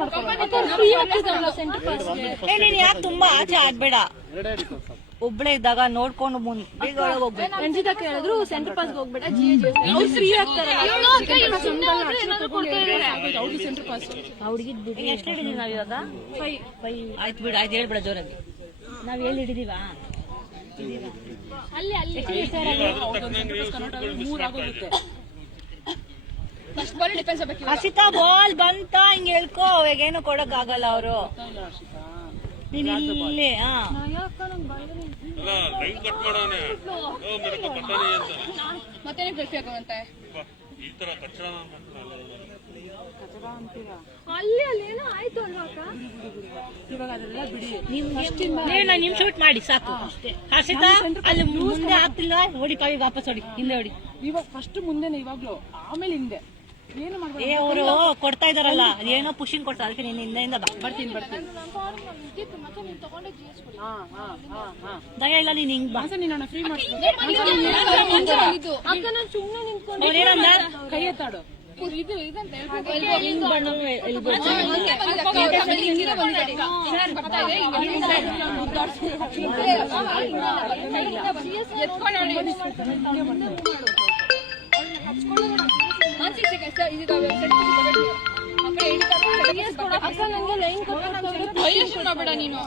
centre pass ನೀನ್ ಯಾಕೆ ತುಂಬಾ ಆಚೆ ಆಡ್ಬೇಡ, ಒಬ್ಳೆ ಇದ್ದಾಗ ನೋಡ್ಕೊಂಡು ಬೇಗ ಒಳಗೆ ಹೋಗ್ಬೇಕು. ರಂಜಿತಾ ಕೇಳಿದ್ರು ಸೆಂಟರ್ ಪಾಸ್ ಹೋಗ್ಬೇಡ, ಫ್ರೀ ಆಗ್ತಾರೆ. ಸೆಂಟರ್ ಪಾಸ್ ಹುಡುಗಿದ್ ಬಿಡಿ. ಎಷ್ಟು ಹಿಡಿದೀವಿ ನಾವ್ ಇವಾಗ? 5. ಆಯ್ತು ಬಿಡು, ಆಯ್ತು ಹೇಳ್ಬೇಡ ಜೋರಾಗಿ. ನಾವ್ ಎಲ್ಲಿ ಹಿಡಿದೀವಾ? ಅಲ್ಲಿ ಮೂರ್ ಆಗೋಗುತ್ತೆ. ಫಸ್ಟ್ ಬಾಲ್ ಡಿಫೆನ್ಸ್ ಆಗಬೇಕು. ಹಸಿತಾ ಬಾಲ್ ಬಂತ ಹಿಂಗ್ ಹೇಳ್ಕೋ, ಇವಾಗೇನು ಕೊಡಕ್ ಆಗಲ್ಲ ಅವರು. ನೀನ್ ಇಲ್ಲಿ ಅಲ್ಲ ಲೈನ್ ಕಟ್ ಮಾಡೋನೆ ಪಟ್ಟಾನೆ ಅಂತ ಮತ್ತೆ ಗಟ್ಟಿ ಆಗುವಂತೆ ಈ ತರ ಕಚ್ಚಡ ಅಲ್ಲಿ ಏನೋ ಆಯ್ತು ಅಲ್ವಾ ಅಕ್ಕ? ಇವಾಗ ಅದೆಲ್ಲ ಬಿಡಿ. ನಿಮ್ ಶೂಟ್ ಮಾಡಿ ಸಾಕು. ಹಸಿತಾ ಅಲ್ಲಿ ಮುಂದೆ ಆಗ್ತಿಲ್ಲ, ಹೊಡಿ ಪಾವಿ, ವಾಪಸ್ ಹೊಡಿ, ಹಿಂದೆ ಹೊಡಿ. ಇವಾಗ ಫಸ್ಟ್ ಮುಂದೆನೆ ಇವಾಗ್ಲೂ, ಆಮೇಲೆ ಹಿಂದೆ. ಏನು ಮಾಡ್ಬೇಕು? ಏ ಅವರು ಕೊಡ್ತಾ ಇದಾರಲ್ಲ, ಏನೋ ಪುಷಿಂಗ್ ಕೊಡ್ತಾರೆ, ಅದಕ್ಕೆ ನೀನ್ ಹಿಂದೆಯಿಂದ ಬಾ. ಬರ್ತೀನಿ. ಮತ್ತೆ ನೀನು ತಗೊಂಡೆ GS ಕೊಡಿ. ದಯ ಇಲ್ಲ, ನೀನ್ ಹಿಂಗ್ ಬಾ. ನೀನು ಫ್ರೀ ಮಾಡ್ತೀನಿ. ಅಕ್ಕ ನಾನು ಸುಮ್ಮನೆ ನಿಂತ್ಕೊಂಡು ಅವನೇನಂದ? ಕೈ ಎತ್ತಾಡು. ಇದು ಇದಂತ ಹಿಂಗ್ ಬಣ್ಣ ಬೇಡ ನೀನು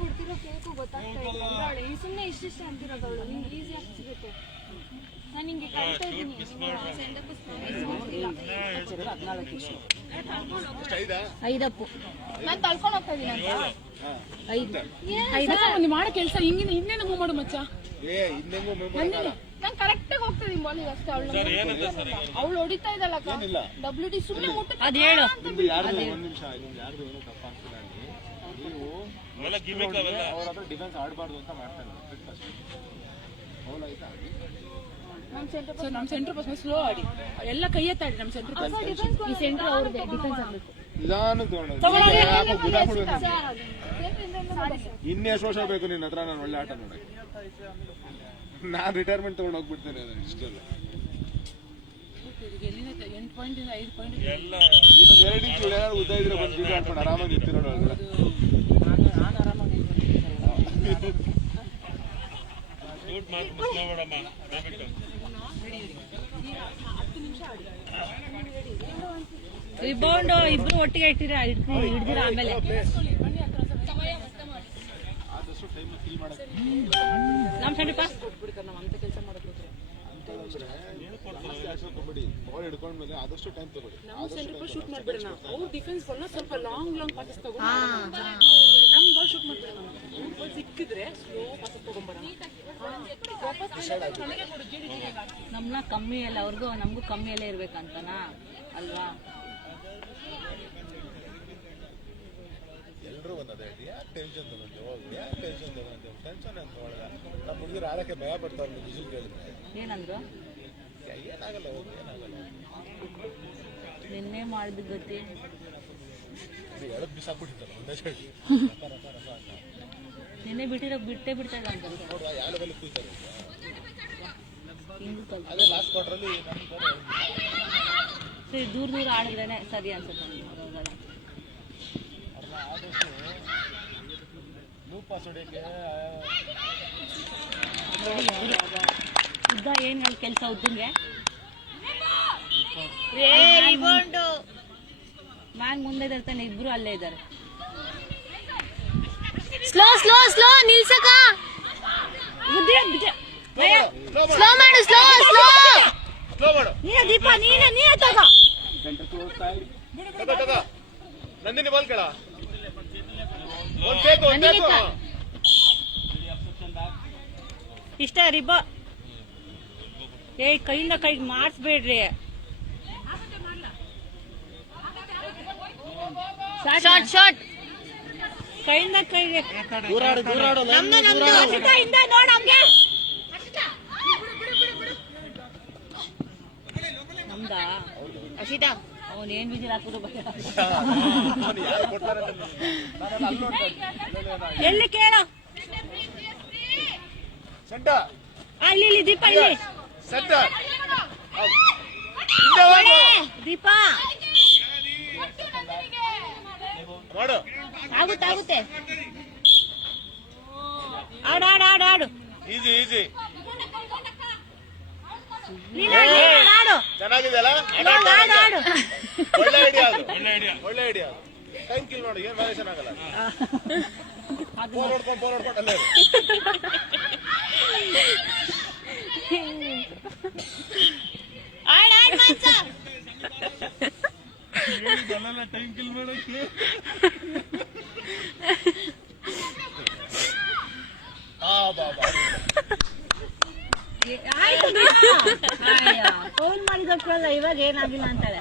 ಕೊಡ್ತಿರೋ ಕೇಕು ಗೊತ್ತಾಗ್ತಾ ಇಲ್ಲ ಅಂದ್ರೆ ಅವಳು ಈ ಸುಮ್ಮನೆ ಇಷ್ಟಿಷ್ಟ ಅಂತಿರೋದು ಅವಳು ನಿಂಗೆ ಈಸಿ ಆಗಿ ಸಿಗುತ್ತೆ. ನಾನು ನಿಂಗೆ ಕಳ್ತಾ ಇದ್ದೀನಿ. ಐದಪ್ಪು ನಾನು ತಳ್ಕೊಂಡು ಹೋಗ್ತಾ ಇದ್ದೀನಿ ಅಂತ. ನೀವು ಮಾಡೋ ಕೆಲಸ ಹಿಂಗಿನ ಇನ್ನೇನು ಮೂವ್ ಮಾಡು ಮಚ್ಚ. ಇನ್ನೆಂಗೂ ನಾನು ಕರೆಕ್ಟಾಗಿ ಹೋಗ್ತಾ ಇದೀನಿ ಬಾಲಿಗೆ ಅಷ್ಟೇ. ಅವಳು ಹೊಡಿತಾ ಇದ್ದಲ್ಲ WD ಸುಮ್ಮನೆ ಮುಟ್ಟು. ಅದ್ ಹೇಳು. ನಿಮ್ದು ಯಾರ್ದು ಒಂದ್ ನಿಮಿಷ ನಿಮ್ದು ಯಾರ್ದು ಏನೋ ತಪ್ಪ ಆಗ್ತಿಲ್ಲ ಅಲ್ಲಿ. ನೀವು ಅವ್ರ ಹತ್ರ ಡಿಫೆನ್ಸ್ ಆಡಬಾರ್ದು ಅಂತ ಮಾಡ್ತಾರೆ. ಫೌಲ್ ಆಯ್ತಾ? ನಮ್ಮ ಸೆಂಟರ್ ಪರ್ಸನ್ ಸ್ಲೋ ಆಡಿ ಎಲ್ಲ ಕೈ ಎತ್ತಾಡಿ. ನಮ್ಮ ಸೆಂಟರ್ ಪರ್ಸನ್ ಈ ಸೆಂಟರ್ ಅವ್ರದ್ದೇ ಡಿಫೆನ್ಸ್ ಆಗ್ಬೇಕು. ನಿಧಾನ ಇನ್ನೆಷ್ಟು ವರ್ಷ ಬೇಕು ನಿನ್ನ ಹತ್ರ ನಾನು ಒಳ್ಳೆ ಆಟ ನೋಡಕ್ಕೆ? ನಾನ್ ರಿಟೈರ್ಮೆಂಟ್ ತಗೊಂಡು ಹೋಗ್ಬಿಡ್ತೇನೆ ಇಷ್ಟೆಲ್ಲ. 8 ಪಾಯಿಂಟ್ ಇಂದ 5 ಪಾಯಿಂಟ್ ಇನ್ನೊಂದು 2 ಇಂಚು ಏನಾದ್ರು ಉದ್ದ ಇದ್ರೆ ಬಂದು ಜೀವ ಹಾಕೊಂಡು ಆರಾಮಾಗಿ ನಿಂತಿರೋಣ. ನಾನು ಆರಾಮಾಗಿ ರಿಬೌಂಡ್ ಇಬ್ರು ಒಟ್ಟಿಗೆ ಹಿಡ್ದಿರ ಆಮೇಲೆ ನಮ್ ಸೆಂಟರ್ ಪಾಸ್ ಕೊಟ್ಬಿಡ್ತಾರೆ. ನಾವು ಅಂತ ಕೆಲಸ ಮಾಡೋದು ಬಾಲ್ ಹಿಡ್ಕೊಂಡ್ಮೇಲೆ ಆದಷ್ಟು ಟೈಮ್ ತಗೊಳ್ಳಿ. ನಾವು ಸೆಂಟರ್ ಪಾಸ್ ಶೂಟ್ ಮಾಡ್ಬಿಡೋಣ. ಅವ್ರು ಡಿಫೆನ್ಸ್ ಬಾಲ್ನ ಸ್ವಲ್ಪ ಲಾಂಗ್ ಪಾಸಸ್ ತಗೊಂಡು ನಮ್ ಬಾಲ್ ಶೂಟ್ ಮಾಡ್ಬಿಡೋಣ. ಅವ್ರ ಬಾಲ್ ಸಿಕ್ಕಿದ್ರೆ ಸ್ಲೋ ಪಾಸಸ್ ತಗೊಂಡ್ಬರೋಣ. ನಮ್ನ ಕಮ್ಮಿ ಎಲ್ಲ ಅವ್ರಿಗೂ ನಮಗೂ ಕಮ್ಮಿ ಎಲ್ಲ ಇರ್ಬೇಕಂತನಾ ಅಲ್ವಾ? ಎಲ್ಲರೂ ಒಂದೇ ಯಾಕೆ ಟೆನ್ಷನ್ ತಗೊಂಡು ಹೋಗಿ ಯಾಕೆ ಟೆನ್ಷನ್ ತಗೊಂಡು ಟೆನ್ಷನ್ ಅಂತ ಒಳಗ ನಮ್ಮ ಹುಡುಗರು ಆಡಕ್ಕೆ ಭಯ ಪಡ್ತಾರೆ. ಬಿಸಿಲು ಕೇಳಿದ್ರೆ ಏನಂದ್ರು? ಏನಾಗಲ್ಲ ಹೋಗಿ ಏನಾಗಲ್ಲ. ನಿನ್ನೆ ಮಾಡಿದ ಗತಿ ಎಳದ್ ಬಿಸಾಕ್ಬಿಟ್ಟಿರ್ತಾರೆ ಒಂದೇ ಸೈಡ್. ನಿನ್ನೆ ಬಿಟ್ಟೇ ಬಿಡ್ತಾ ಇಲ್ಲ ಅಂತ ನೋಡುವ ಯಾವ ಲೆವೆಲ್ ಕೂತಾರೆ. ಹಿಂಗೂ ಕಲ್ತು ಅದೇ ಲಾಸ್ಟ್ ಕ್ವಾರ್ಟರಲ್ಲಿ ಸರಿ ದೂರ ಆಡಿದ್ರೇನೆ ಸರಿ ಅನ್ಸುತ್ತೆ ನನಗೆ. ಆದಷ್ಟು ಲೂಪ್ ಪಾಸ್ ಹೊಡಿಯೋಕ್ಕೆ ಉದ್ದ ಏನ್ ಹೇಳಿ ಕೆಲಸ ಉದ್ದಂಗೆ ಮ್ಯಾಂಗ್ ಮುಂದೆ ಇರ್ತಾನೆ. ಇಬ್ರು ಅಲ್ಲೇ ಇದ್ದಾರೆ. ಸ್ಲೋ ಸ್ಲೋ ಸ್ಲೋ ನಿಲ್ಸಕ ಸ್ಲೋ ಮಾಡು ಸ್ಲೋ ಸ್ಲೋ ಸ್ಲೋ ಮಾಡು. ನೀನೇ ದೀಪ ನೀನೇ ತಗೋ. ತಗೋ ನಂದಿನಿ ಬಾಲ್ ಕೇಳ ಒಂದ್ ಬೇಕು ಇಷ್ಟ ರಿಬ ಕೈಯಿಂದ ಕೈಗೆ ಮಾಡಿಸ್ಬೇಡ್ರಿ. ಶಾರ್ಟ್ ಶಾರ್ಟ್ ಕೈಯಿಂದ ಕೈಗೆ ದೂರಾಡು ಹಿಂದ ನೋಡ ಹಂಗೆ ನಮ್ದ ಅಶಿತ ಅವನೇನ್ ಬಿಸಿಲು ಹಾಕೋದು ಎಲ್ಲಿ ಕೇಳ ಸೆಂಟರ್ ಅಲ್ಲಿ ದೀಪ ಇಲ್ಲಿ ಸೆಂಟರ್ ದೀಪ ಮಾಡು. ಆಗುತ್ತೆ ಆಡು ಈಜಿ ಈಜಿ ಆಡು ಚೆನ್ನಾಗಿದೆಯಲ್ಲ? ಆಡು ಒಳ್ಳೆ ಐಡಿಯಾ ಅದು. ಒಳ್ಳೆ ಐಡಿಯಾ ಅದು. ಟೈಮ್ ಕಿಲ್ ನೋಡಿ ಏನ್ ವ್ಯಾಲ್ಯೂಷನ್ ಆಗಲ್ಲ. ಫೋನ್ ಹೊಡ್ಕೊಂಡು ಅಲ್ಲೇ ಟೈಮ್ ಕಿಲ್ ಮಾಡೋಕೆ ಫೋನ್ ಮಾಡಿದಕ್ಕಲ್ಲ ಇವಾಗ ಏನಾಗಿಲ್ಲ ಅಂತಾಳೆ.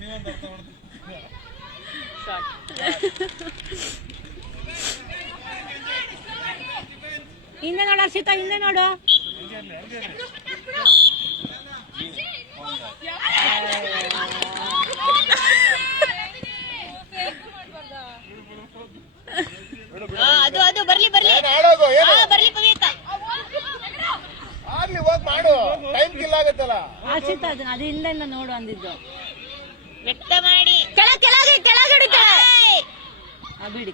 ನೀವೊಂದು ಅರ್ಥ ಮಾಡ್ತೀವಿ. ಹಿಂದೆ ನೋಡು ಹರ್ಷಿತಾ, ಹಿಂದೆ ನೋಡು. ಅದು ಬರ್ಲಿ ಆಡೋದು ಏನು ಬರ್ಲಿ ಪವಿತ್ರ ಆಗ್ಲಿ ಹೋಗ್ ಮಾಡು. ಟೈಮ್ ಕಿಲ್ ಆಗತ್ತಲ್ಲ. ಹರ್ಷಿತಾ ಅದು ಹಿಂದೆಯಿಂದ ನೋಡು ಅಂದಿದ್ದು. ವ್ಯಕ್ತ ಮಾಡಿ ಕೆಳಗೆ ಬಿಡಿ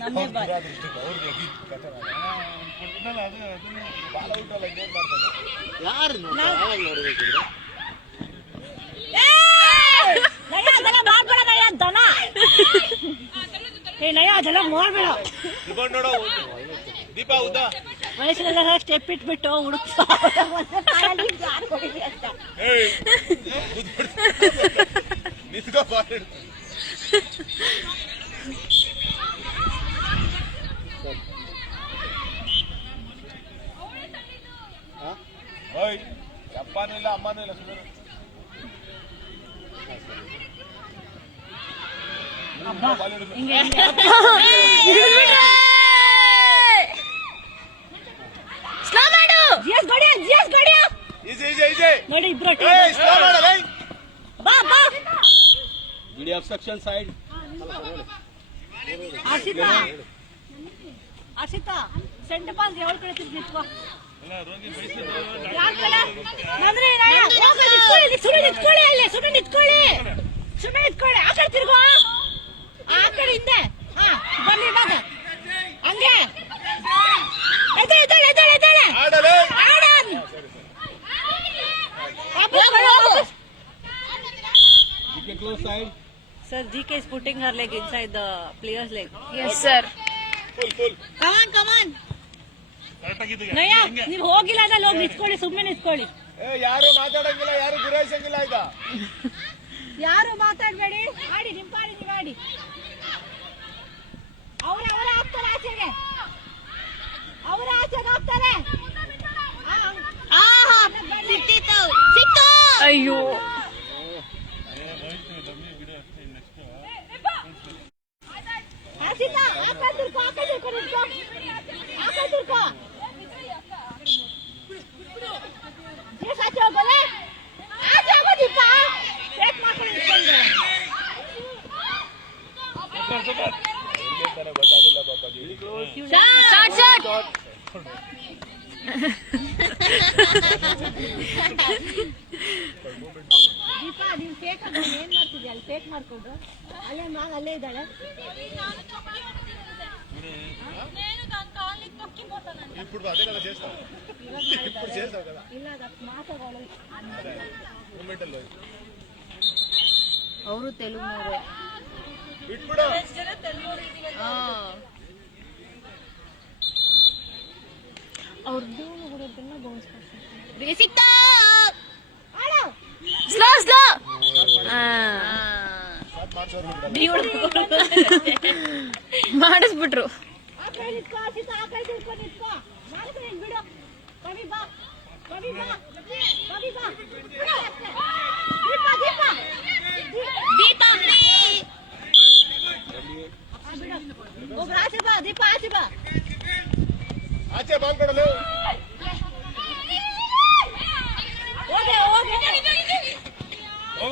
ನಮ್ಮೇ ಬಾಯ್. ಯಾರು ನೋಡ್ಬೇಕಿದ್ರೆ ಮಾಡ್ಬೇಡ ದನ ಏ ನಯ ಅದೆಲ್ಲ ಮಾಡ್ಬೇಡ ರಿಬೌಂಡ್ ನೋಡು ದೀಪ ಉದ್ದ ವಯಸ್ಸಿನೆಲ್ಲ ಸ್ಟೆಪ್ ಇಟ್ಬಿಟ್ಟು ಹುಡುಕ್ತಾ ಏಯ್ ನಿಂತ್ಕೋ ಬಾಲ್ ಓಯ್ ಅಪ್ಪನೂ ಇಲ್ಲ ಅಮ್ಮನೂ ಇಲ್ಲ ಸುಮ್ಮನೆ ಹಿಂಗೆ ಸ್ಲೋ ಮಾಡು. ಜಿಎಸ್ ಗಡಿಯ ಈಜಿ ಈಜಿ ಈಜಿ ನೋಡಿ ಇಬ್ರು ಏಯ್ ಸ್ಲೋ ಮಾಡಲ್ಲ ಬಾ ಬಾ video obstruction side Ashita centre pass ಯಾವಳ ಕಡೆ ತಿರ್ಗಿತ್ಕೋ ಯಾರ ಕಡೆ ನಂದ್ರೆ ಸುಮ್ಮನೆ ನಿಂತ್ಕೊಳ್ಳಿ ಅಲ್ಲಿ ಸುಮ್ಮನೆ ನಿಂತ್ಕೊಳ್ಳಿ ಆ ಕಡೆ ತಿರ್ಗೋ ಆ ಕಡೆ ಹಿಂದೆ ಹಾ ಬನ್ನಿ ಇವಾಗ ಹಂಗೆ ಎದ್ದೇಳೆ ಆಡಲೇ ಆಡನ್ close side Sir, GK is putting her leg inside the player's leg. Yes, sir. Full Come on. Correct ಆಗಿದ್ದೀಗ ನಯ ನೀವು ಹೋಗಿಲ್ಲ ಅಂದ್ರೆ ಹೋಗಿ ನಿಂತ್ಕೊಳ್ಳಿ ಸುಮ್ಮನೆ ನಿಂತ್ಕೊಳ್ಳಿ ಏ ಯಾರು ಮಾತಾಡಂಗಿಲ್ಲ ಯಾರು ಗುರಾಯಿಸಂಗಿಲ್ಲ ಈಗ ಯಾರು ಮಾತಾಡಬೇಡಿ ಆಡಿ ನಿಮ್ಮ ಪಾಡಿ ನೀವು ಆಡಿ ಅವರ ಹಾಕ್ತಾರೆ ಆಚೆಗೆ ಹಾಕ್ತಾರೆ ಸಿಕ್ತು ಅಯ್ಯೋ ಆಶಿತಾ ಆ ಕಡೆ ತಿರ್ಕೋ ये सच हो बोले आज आगो दीपा एक मात्र निकल ಶಾರ್ಟ್ ದೀಪಾ ನೀವು ಫೇಕ್ ಅನ್ನು ಏನು ಮಾಡ್ತಿದ್ಯಾ ಅಲ್ಲಿ ಫೇಕ್ ಮಾಡ್ಕೊಂಡು ಅಲ್ಲೇ ಮಾಗ ಅಲ್ಲೇ ಇದ್ದಾಳೆ ఇప్పుడు అదే చేస్తాం ఇప్పుడు చేస్తాం కదా ಇಲ್ಲ ಅದಕ್ಕೆ ಮಾತಾಡೋಳು ಮೂಮೆಂಟ್ ಅಲ್ಲಿ ಅವರು ತೆಲುಗುನವರೇ ಬಿಟ್ಬಿಡು ಅವ್ರದ್ದು ಹುಡುಗರನ್ನ ಗೋಸ್ಕರ ಸಿಕ್ತಾ ಆಡು ಸ್ಲೋ ಮಾಡಿಸ್ಬಿಟ್ರು ಆ ಕೈ ನಿಂತ್ಕೋ ಆಶಿತಾ ಆ ಕೈ ನಿಂತ್ಕೋ ನಾನು ಕೈ ಬಿಡು ಕವಿ ಬಾ ಒಬ್ರು ಆಚೆ ಬಾ ದೀಪ ಆಚೆ ಬಾ ಆಚೆ ಬಾಲ್ ಕೊಡಲು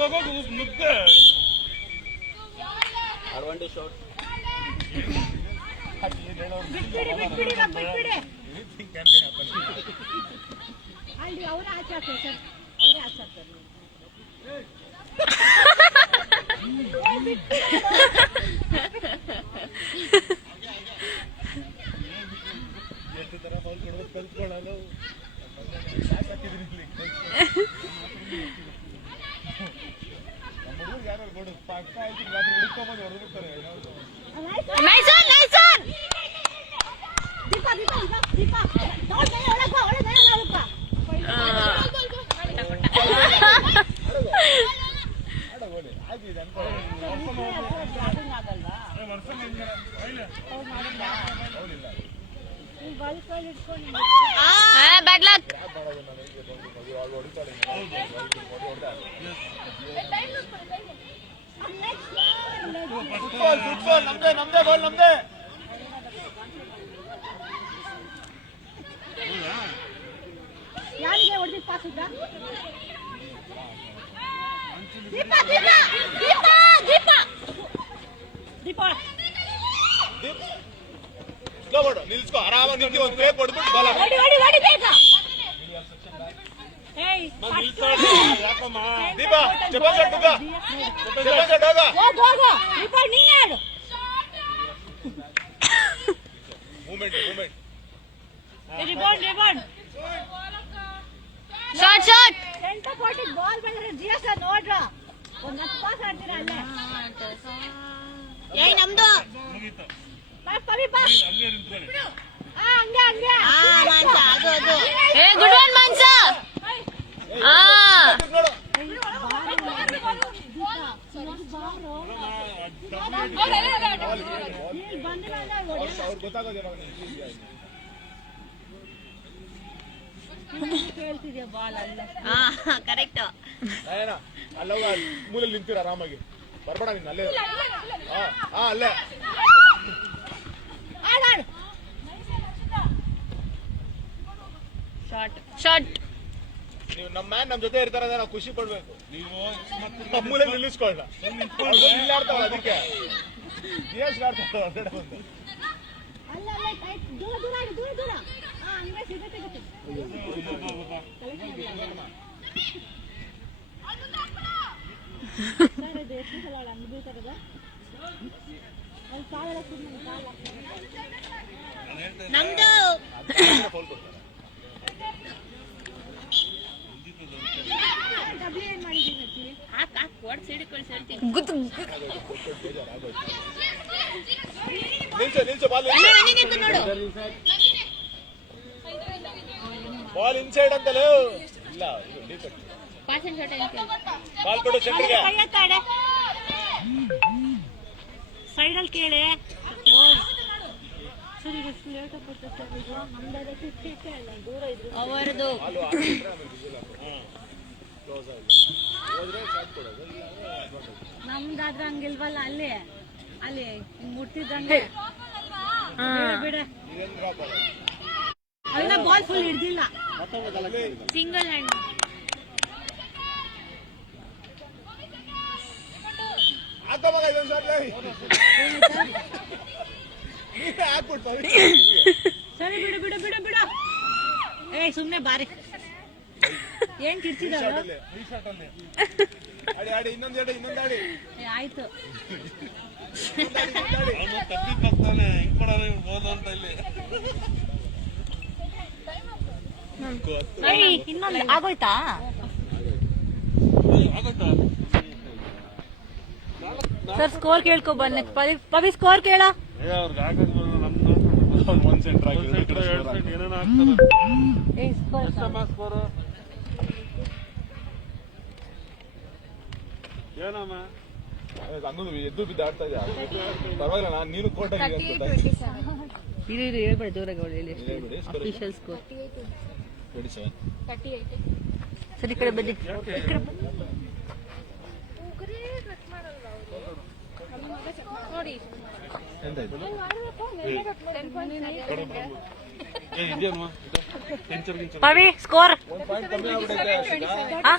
ಹೋಗು ನುಗ್ಗ ಅಡ್ವಾಂಟೇಜ್ ಶಾಟ್ ಬಿಟ್ಬಿಡಿ ಅಲ್ಲಿ ಅವರೇ ಆಚೆ ಹಾಕ್ತಾರೆ ಸರ್ ಅವರೇ ಆಚೆ ಹಾಕ್ತಾರೆ ಎಷ್ಟು ತರ ಬಾಲ್ ಕೊಡೋದು ಕಲ್ತ್ಕೊಳ್ಳಲು ಯಾರು ಕೊಡು ಪಕ್ಕ ಆಯ್ತು ಹುಡುಕೊಂಬಂದು ಹೊರಬಿಡ್ತಾರೆ ದೀಪ ಒಳಗೆ ಆಗಿದೆ ಬ್ಯಾಡ್ ಲಕ್ ಫುಟ್ಬಾಲ್ ನಮ್ದೇ ಬಾಲ್ ನಮ್ದೇ ಯಾರಿಗೆ ಹೊಡೆದಿ ಪಾಸ್ ಇದ್ದ ದೀಪ ಸ್ಲೋ ಮಾಡು ನಿಲ್ಸ್ಕೋ ಆರಾಮಾಗಿ ನಿಂತು ಒಂದು ಬ್ರೇಕ್ ಹೊಡೆದ್ಬಿಟ್ಟು ಬಾಲ್ ಹೊಡಿ ಬೇಗ ಯಾಕಮ್ಮ ದೀಪ ಚಪ್ಪಲ್ ಕಟ್ಟುಗ ಹೋಗ ದೀಪ ನೀನೇ ಆಡು ಮೂಮೆಂಟ್ ರಿಬೌಂಡ್ ಶಾರ್ಟ್ ಸೆಂಟರ್ ಕೋರ್ಟಿಗೆ ಬಾಲ್ ಬಂದ್ರೆ ಜಿಎಸ್ ನೋಡ್ರ ಒಂದು 10 ಪಾಸ್ ಆಡ್ತೀರಾ ಅಲ್ಲೇ ಏಯ್ ನಮ್ದು ಮುಗೀತು ಪವಿ ಬಾ ಹಂಗೆ ನಿಂತ್ಕೊಳ್ಳಿ ಹಂಗೆ ಮಾನ್ಸ ಅದು ಏ ಗುಡ್ ಒನ್ ಮಾನ್ಸ ಅವ್ರು ಗೊತ್ತಾಗೋದು ಯಾವಾಗ ನಿಮ್ಗೆ easy ಆಗಿ. ಕೇಳ್ತಿದ್ಯಾ ಬಾಲ್ ಅಲ್ಲ ಕರೆಕ್ಟ್ ಏನ ಅಲ್ಲವ ಮೂಲೆಯಲ್ಲಿ ನಿಂತೀರ ಆರಾಮಾಗಿ ಬರ್ಬೇಡ ನೀನು ಅಲ್ಲೇ ಅಲ್ಲೇ ಶಾರ್ಟ್ ನೀವು ನಮ್ಮ ಮ್ಯಾನ್ ನಮ್ಮ ಜೊತೆ ಇರ್ತಾರ ನಾವು ಖುಷಿ ಪಡ್ಬೇಕು ನೀವು ಮತ್ತೆ ನಮ್ಮ ಮೂಲೆಯಲ್ಲಿ ನಿಲ್ಲಿಸ್ಕೊಳ್ಳ ಇಲ್ಲ ಆಡ್ತಾವ ಅದಕ್ಕೆ ದಿಯೇಶ್ ಆಡ್ತಾವ ಹೊರಗಡೆ ಬಂದು ಅಲ್ಲ ದೂರ ದೂರ ಆಡಿ, ದೂರ ದೂರ ಹಂಗೆ ಸಿಗುತ್ತೆ ಸರ್ ಇದು ಎಷ್ಟು ಸಲ ಹಂಗೆ ಬೀಳ್ತಾರದ ಅಲ್ಲಿ ಕಾಲೆಲ್ಲ ಸುಮ್ಮನೆ ಕಾಲ ನಮ್ದು ಫೋನ್ ಕೊಡ್ತಾರೆ ಡಬ್ಲ್ಯೂ ಏನ್ ಮಾಡಿದೀನಿ ಹಾಕ್ ಕೊಡ್ ಸೈಡ್ ಕಳ್ಸಿ ಹೇಳ್ತೀನಿ ನಿಲ್ಸು ಬಾಲ್ ನೋಡು ಬಾಲ್ ಇನ್ಸೈಡ್ ಅಂತಲೇ ಇಲ್ಲ ಇದು ಡೀಪ್ ಪಾಸನ್ ಶಾಟ್ ಅಂತ ಬಾಲ್ ಕೊಡು ಸೆಂಟ್ರಿಗೆ ಸೈಡಲ್ಲಿ ಕೇಳಿ ಸರಿ ಎಷ್ಟು ಲೇಟ್ ಆಗ್ಬಿಡ್ತದೆ ನಮ್ದು ದೂರ ಇದ್ರು ಅವರದು ಬಾಲ್ ಹಾಕಿದ್ರೆ ಆಮೇಲೆ ಬಿಸಿಲ್ ಕ್ಲೋಸ್ ಆಗಿ ಹೋದ್ರೆ ಶಾಟ್ ಕೊಡೋದು ನಮ್ದಾದ್ರೆ ಹಂಗಿಲ್ವಲ್ಲ ಅಲ್ಲಿ ಅಲ್ಲಿ ಹಿಂಗ್ ಮುಟ್ಟಿದ್ದಂಗೆ ಬಿಡ ಇದೇನು ಡ್ರಾಪ್ ಆಗೋದು ಅಲ್ಲ ಬಾಲ್ ಫುಲ್ ಹಿಡ್ದಿಲ್ಲ ಸಿಂಗಲ್ ಹ್ಯಾಂಡ್ ಹಾಕೋವಾಗ ಇದೊಂದು ನೀವೇ ಹಾಕ್ಬಿಟ್ಟು ಸರಿ ಬಿಡು ಬಿಡು ಬಿಡು ಬಿಡು ಏ ಸುಮ್ನೆ ಬಾರಿ ಏನ್ ಕಿರ್ಚಿದವ ಆಡಿ ಆಡಿ ಇನ್ನೊಂದು ಆಡಿ ಆಯ್ತು ಅವನು ತಪ್ಪಿ ಬರ್ತಾನೆ ಹಿಂಗ್ ಕೊಡೋಣ ಬೋದು ಅಂತ ಇಲ್ಲಿ ಇನ್ನೊಂದು ಆಗೋಯ್ತಾ ಆಗೋಯ್ತಾ ಸರ್ ಸ್ಕೋರ್ ಕೇಳ್ಕೊ ಬನ್ನಿ ಪವಿ ಸ್ಕೋರ್ ಕೇಳ ಅವ್ರಿಗೆ ಆಗೋದು ನಮ್ದು ಒಂದ್ ಸೆಂಟ್ರ್ ಒಂದ್ ಸೈಡ್ ಎರಡು ಸೈಡ್ ಏನೇನೋ ಆಗ್ತದೆ ಎಷ್ಟಮ್ಮ ಸ್ಕೋರು ಏನಮ್ಮ ಹಂಗೂ ಎದ್ದು ಬಿದ್ದು ಆಡ್ತಾ ಇದೆಯಾ ಪರವಾಗಿಲ್ಲ ನಾನು ನೀನು ಕೋರ್ಟಾಗಿ ಇದು ಹೇಳ್ಬೇಡಿ ಜೋರಾಗಿ ಹೇಳಿ ಹೇಳ್ಬಿಡಿ ಅಫಿಷಿಯಲ್ ಸ್ಕೋರ್ 27 ಸರಿ ಈ ಕಡೆ ಬನ್ನಿ ಎಂತಾಯ್ತು ಇದೇನು ಸೆಂಚರ್ ಗಿಂಚರ್ ಪವಿ ಸ್ಕೋರ್ ಒಂದು ಪಾಯಿಂಟ್ ಕಮ್ಮಿ ಆಗ್ಬಿಟ್ಟೈತೆ ಆ?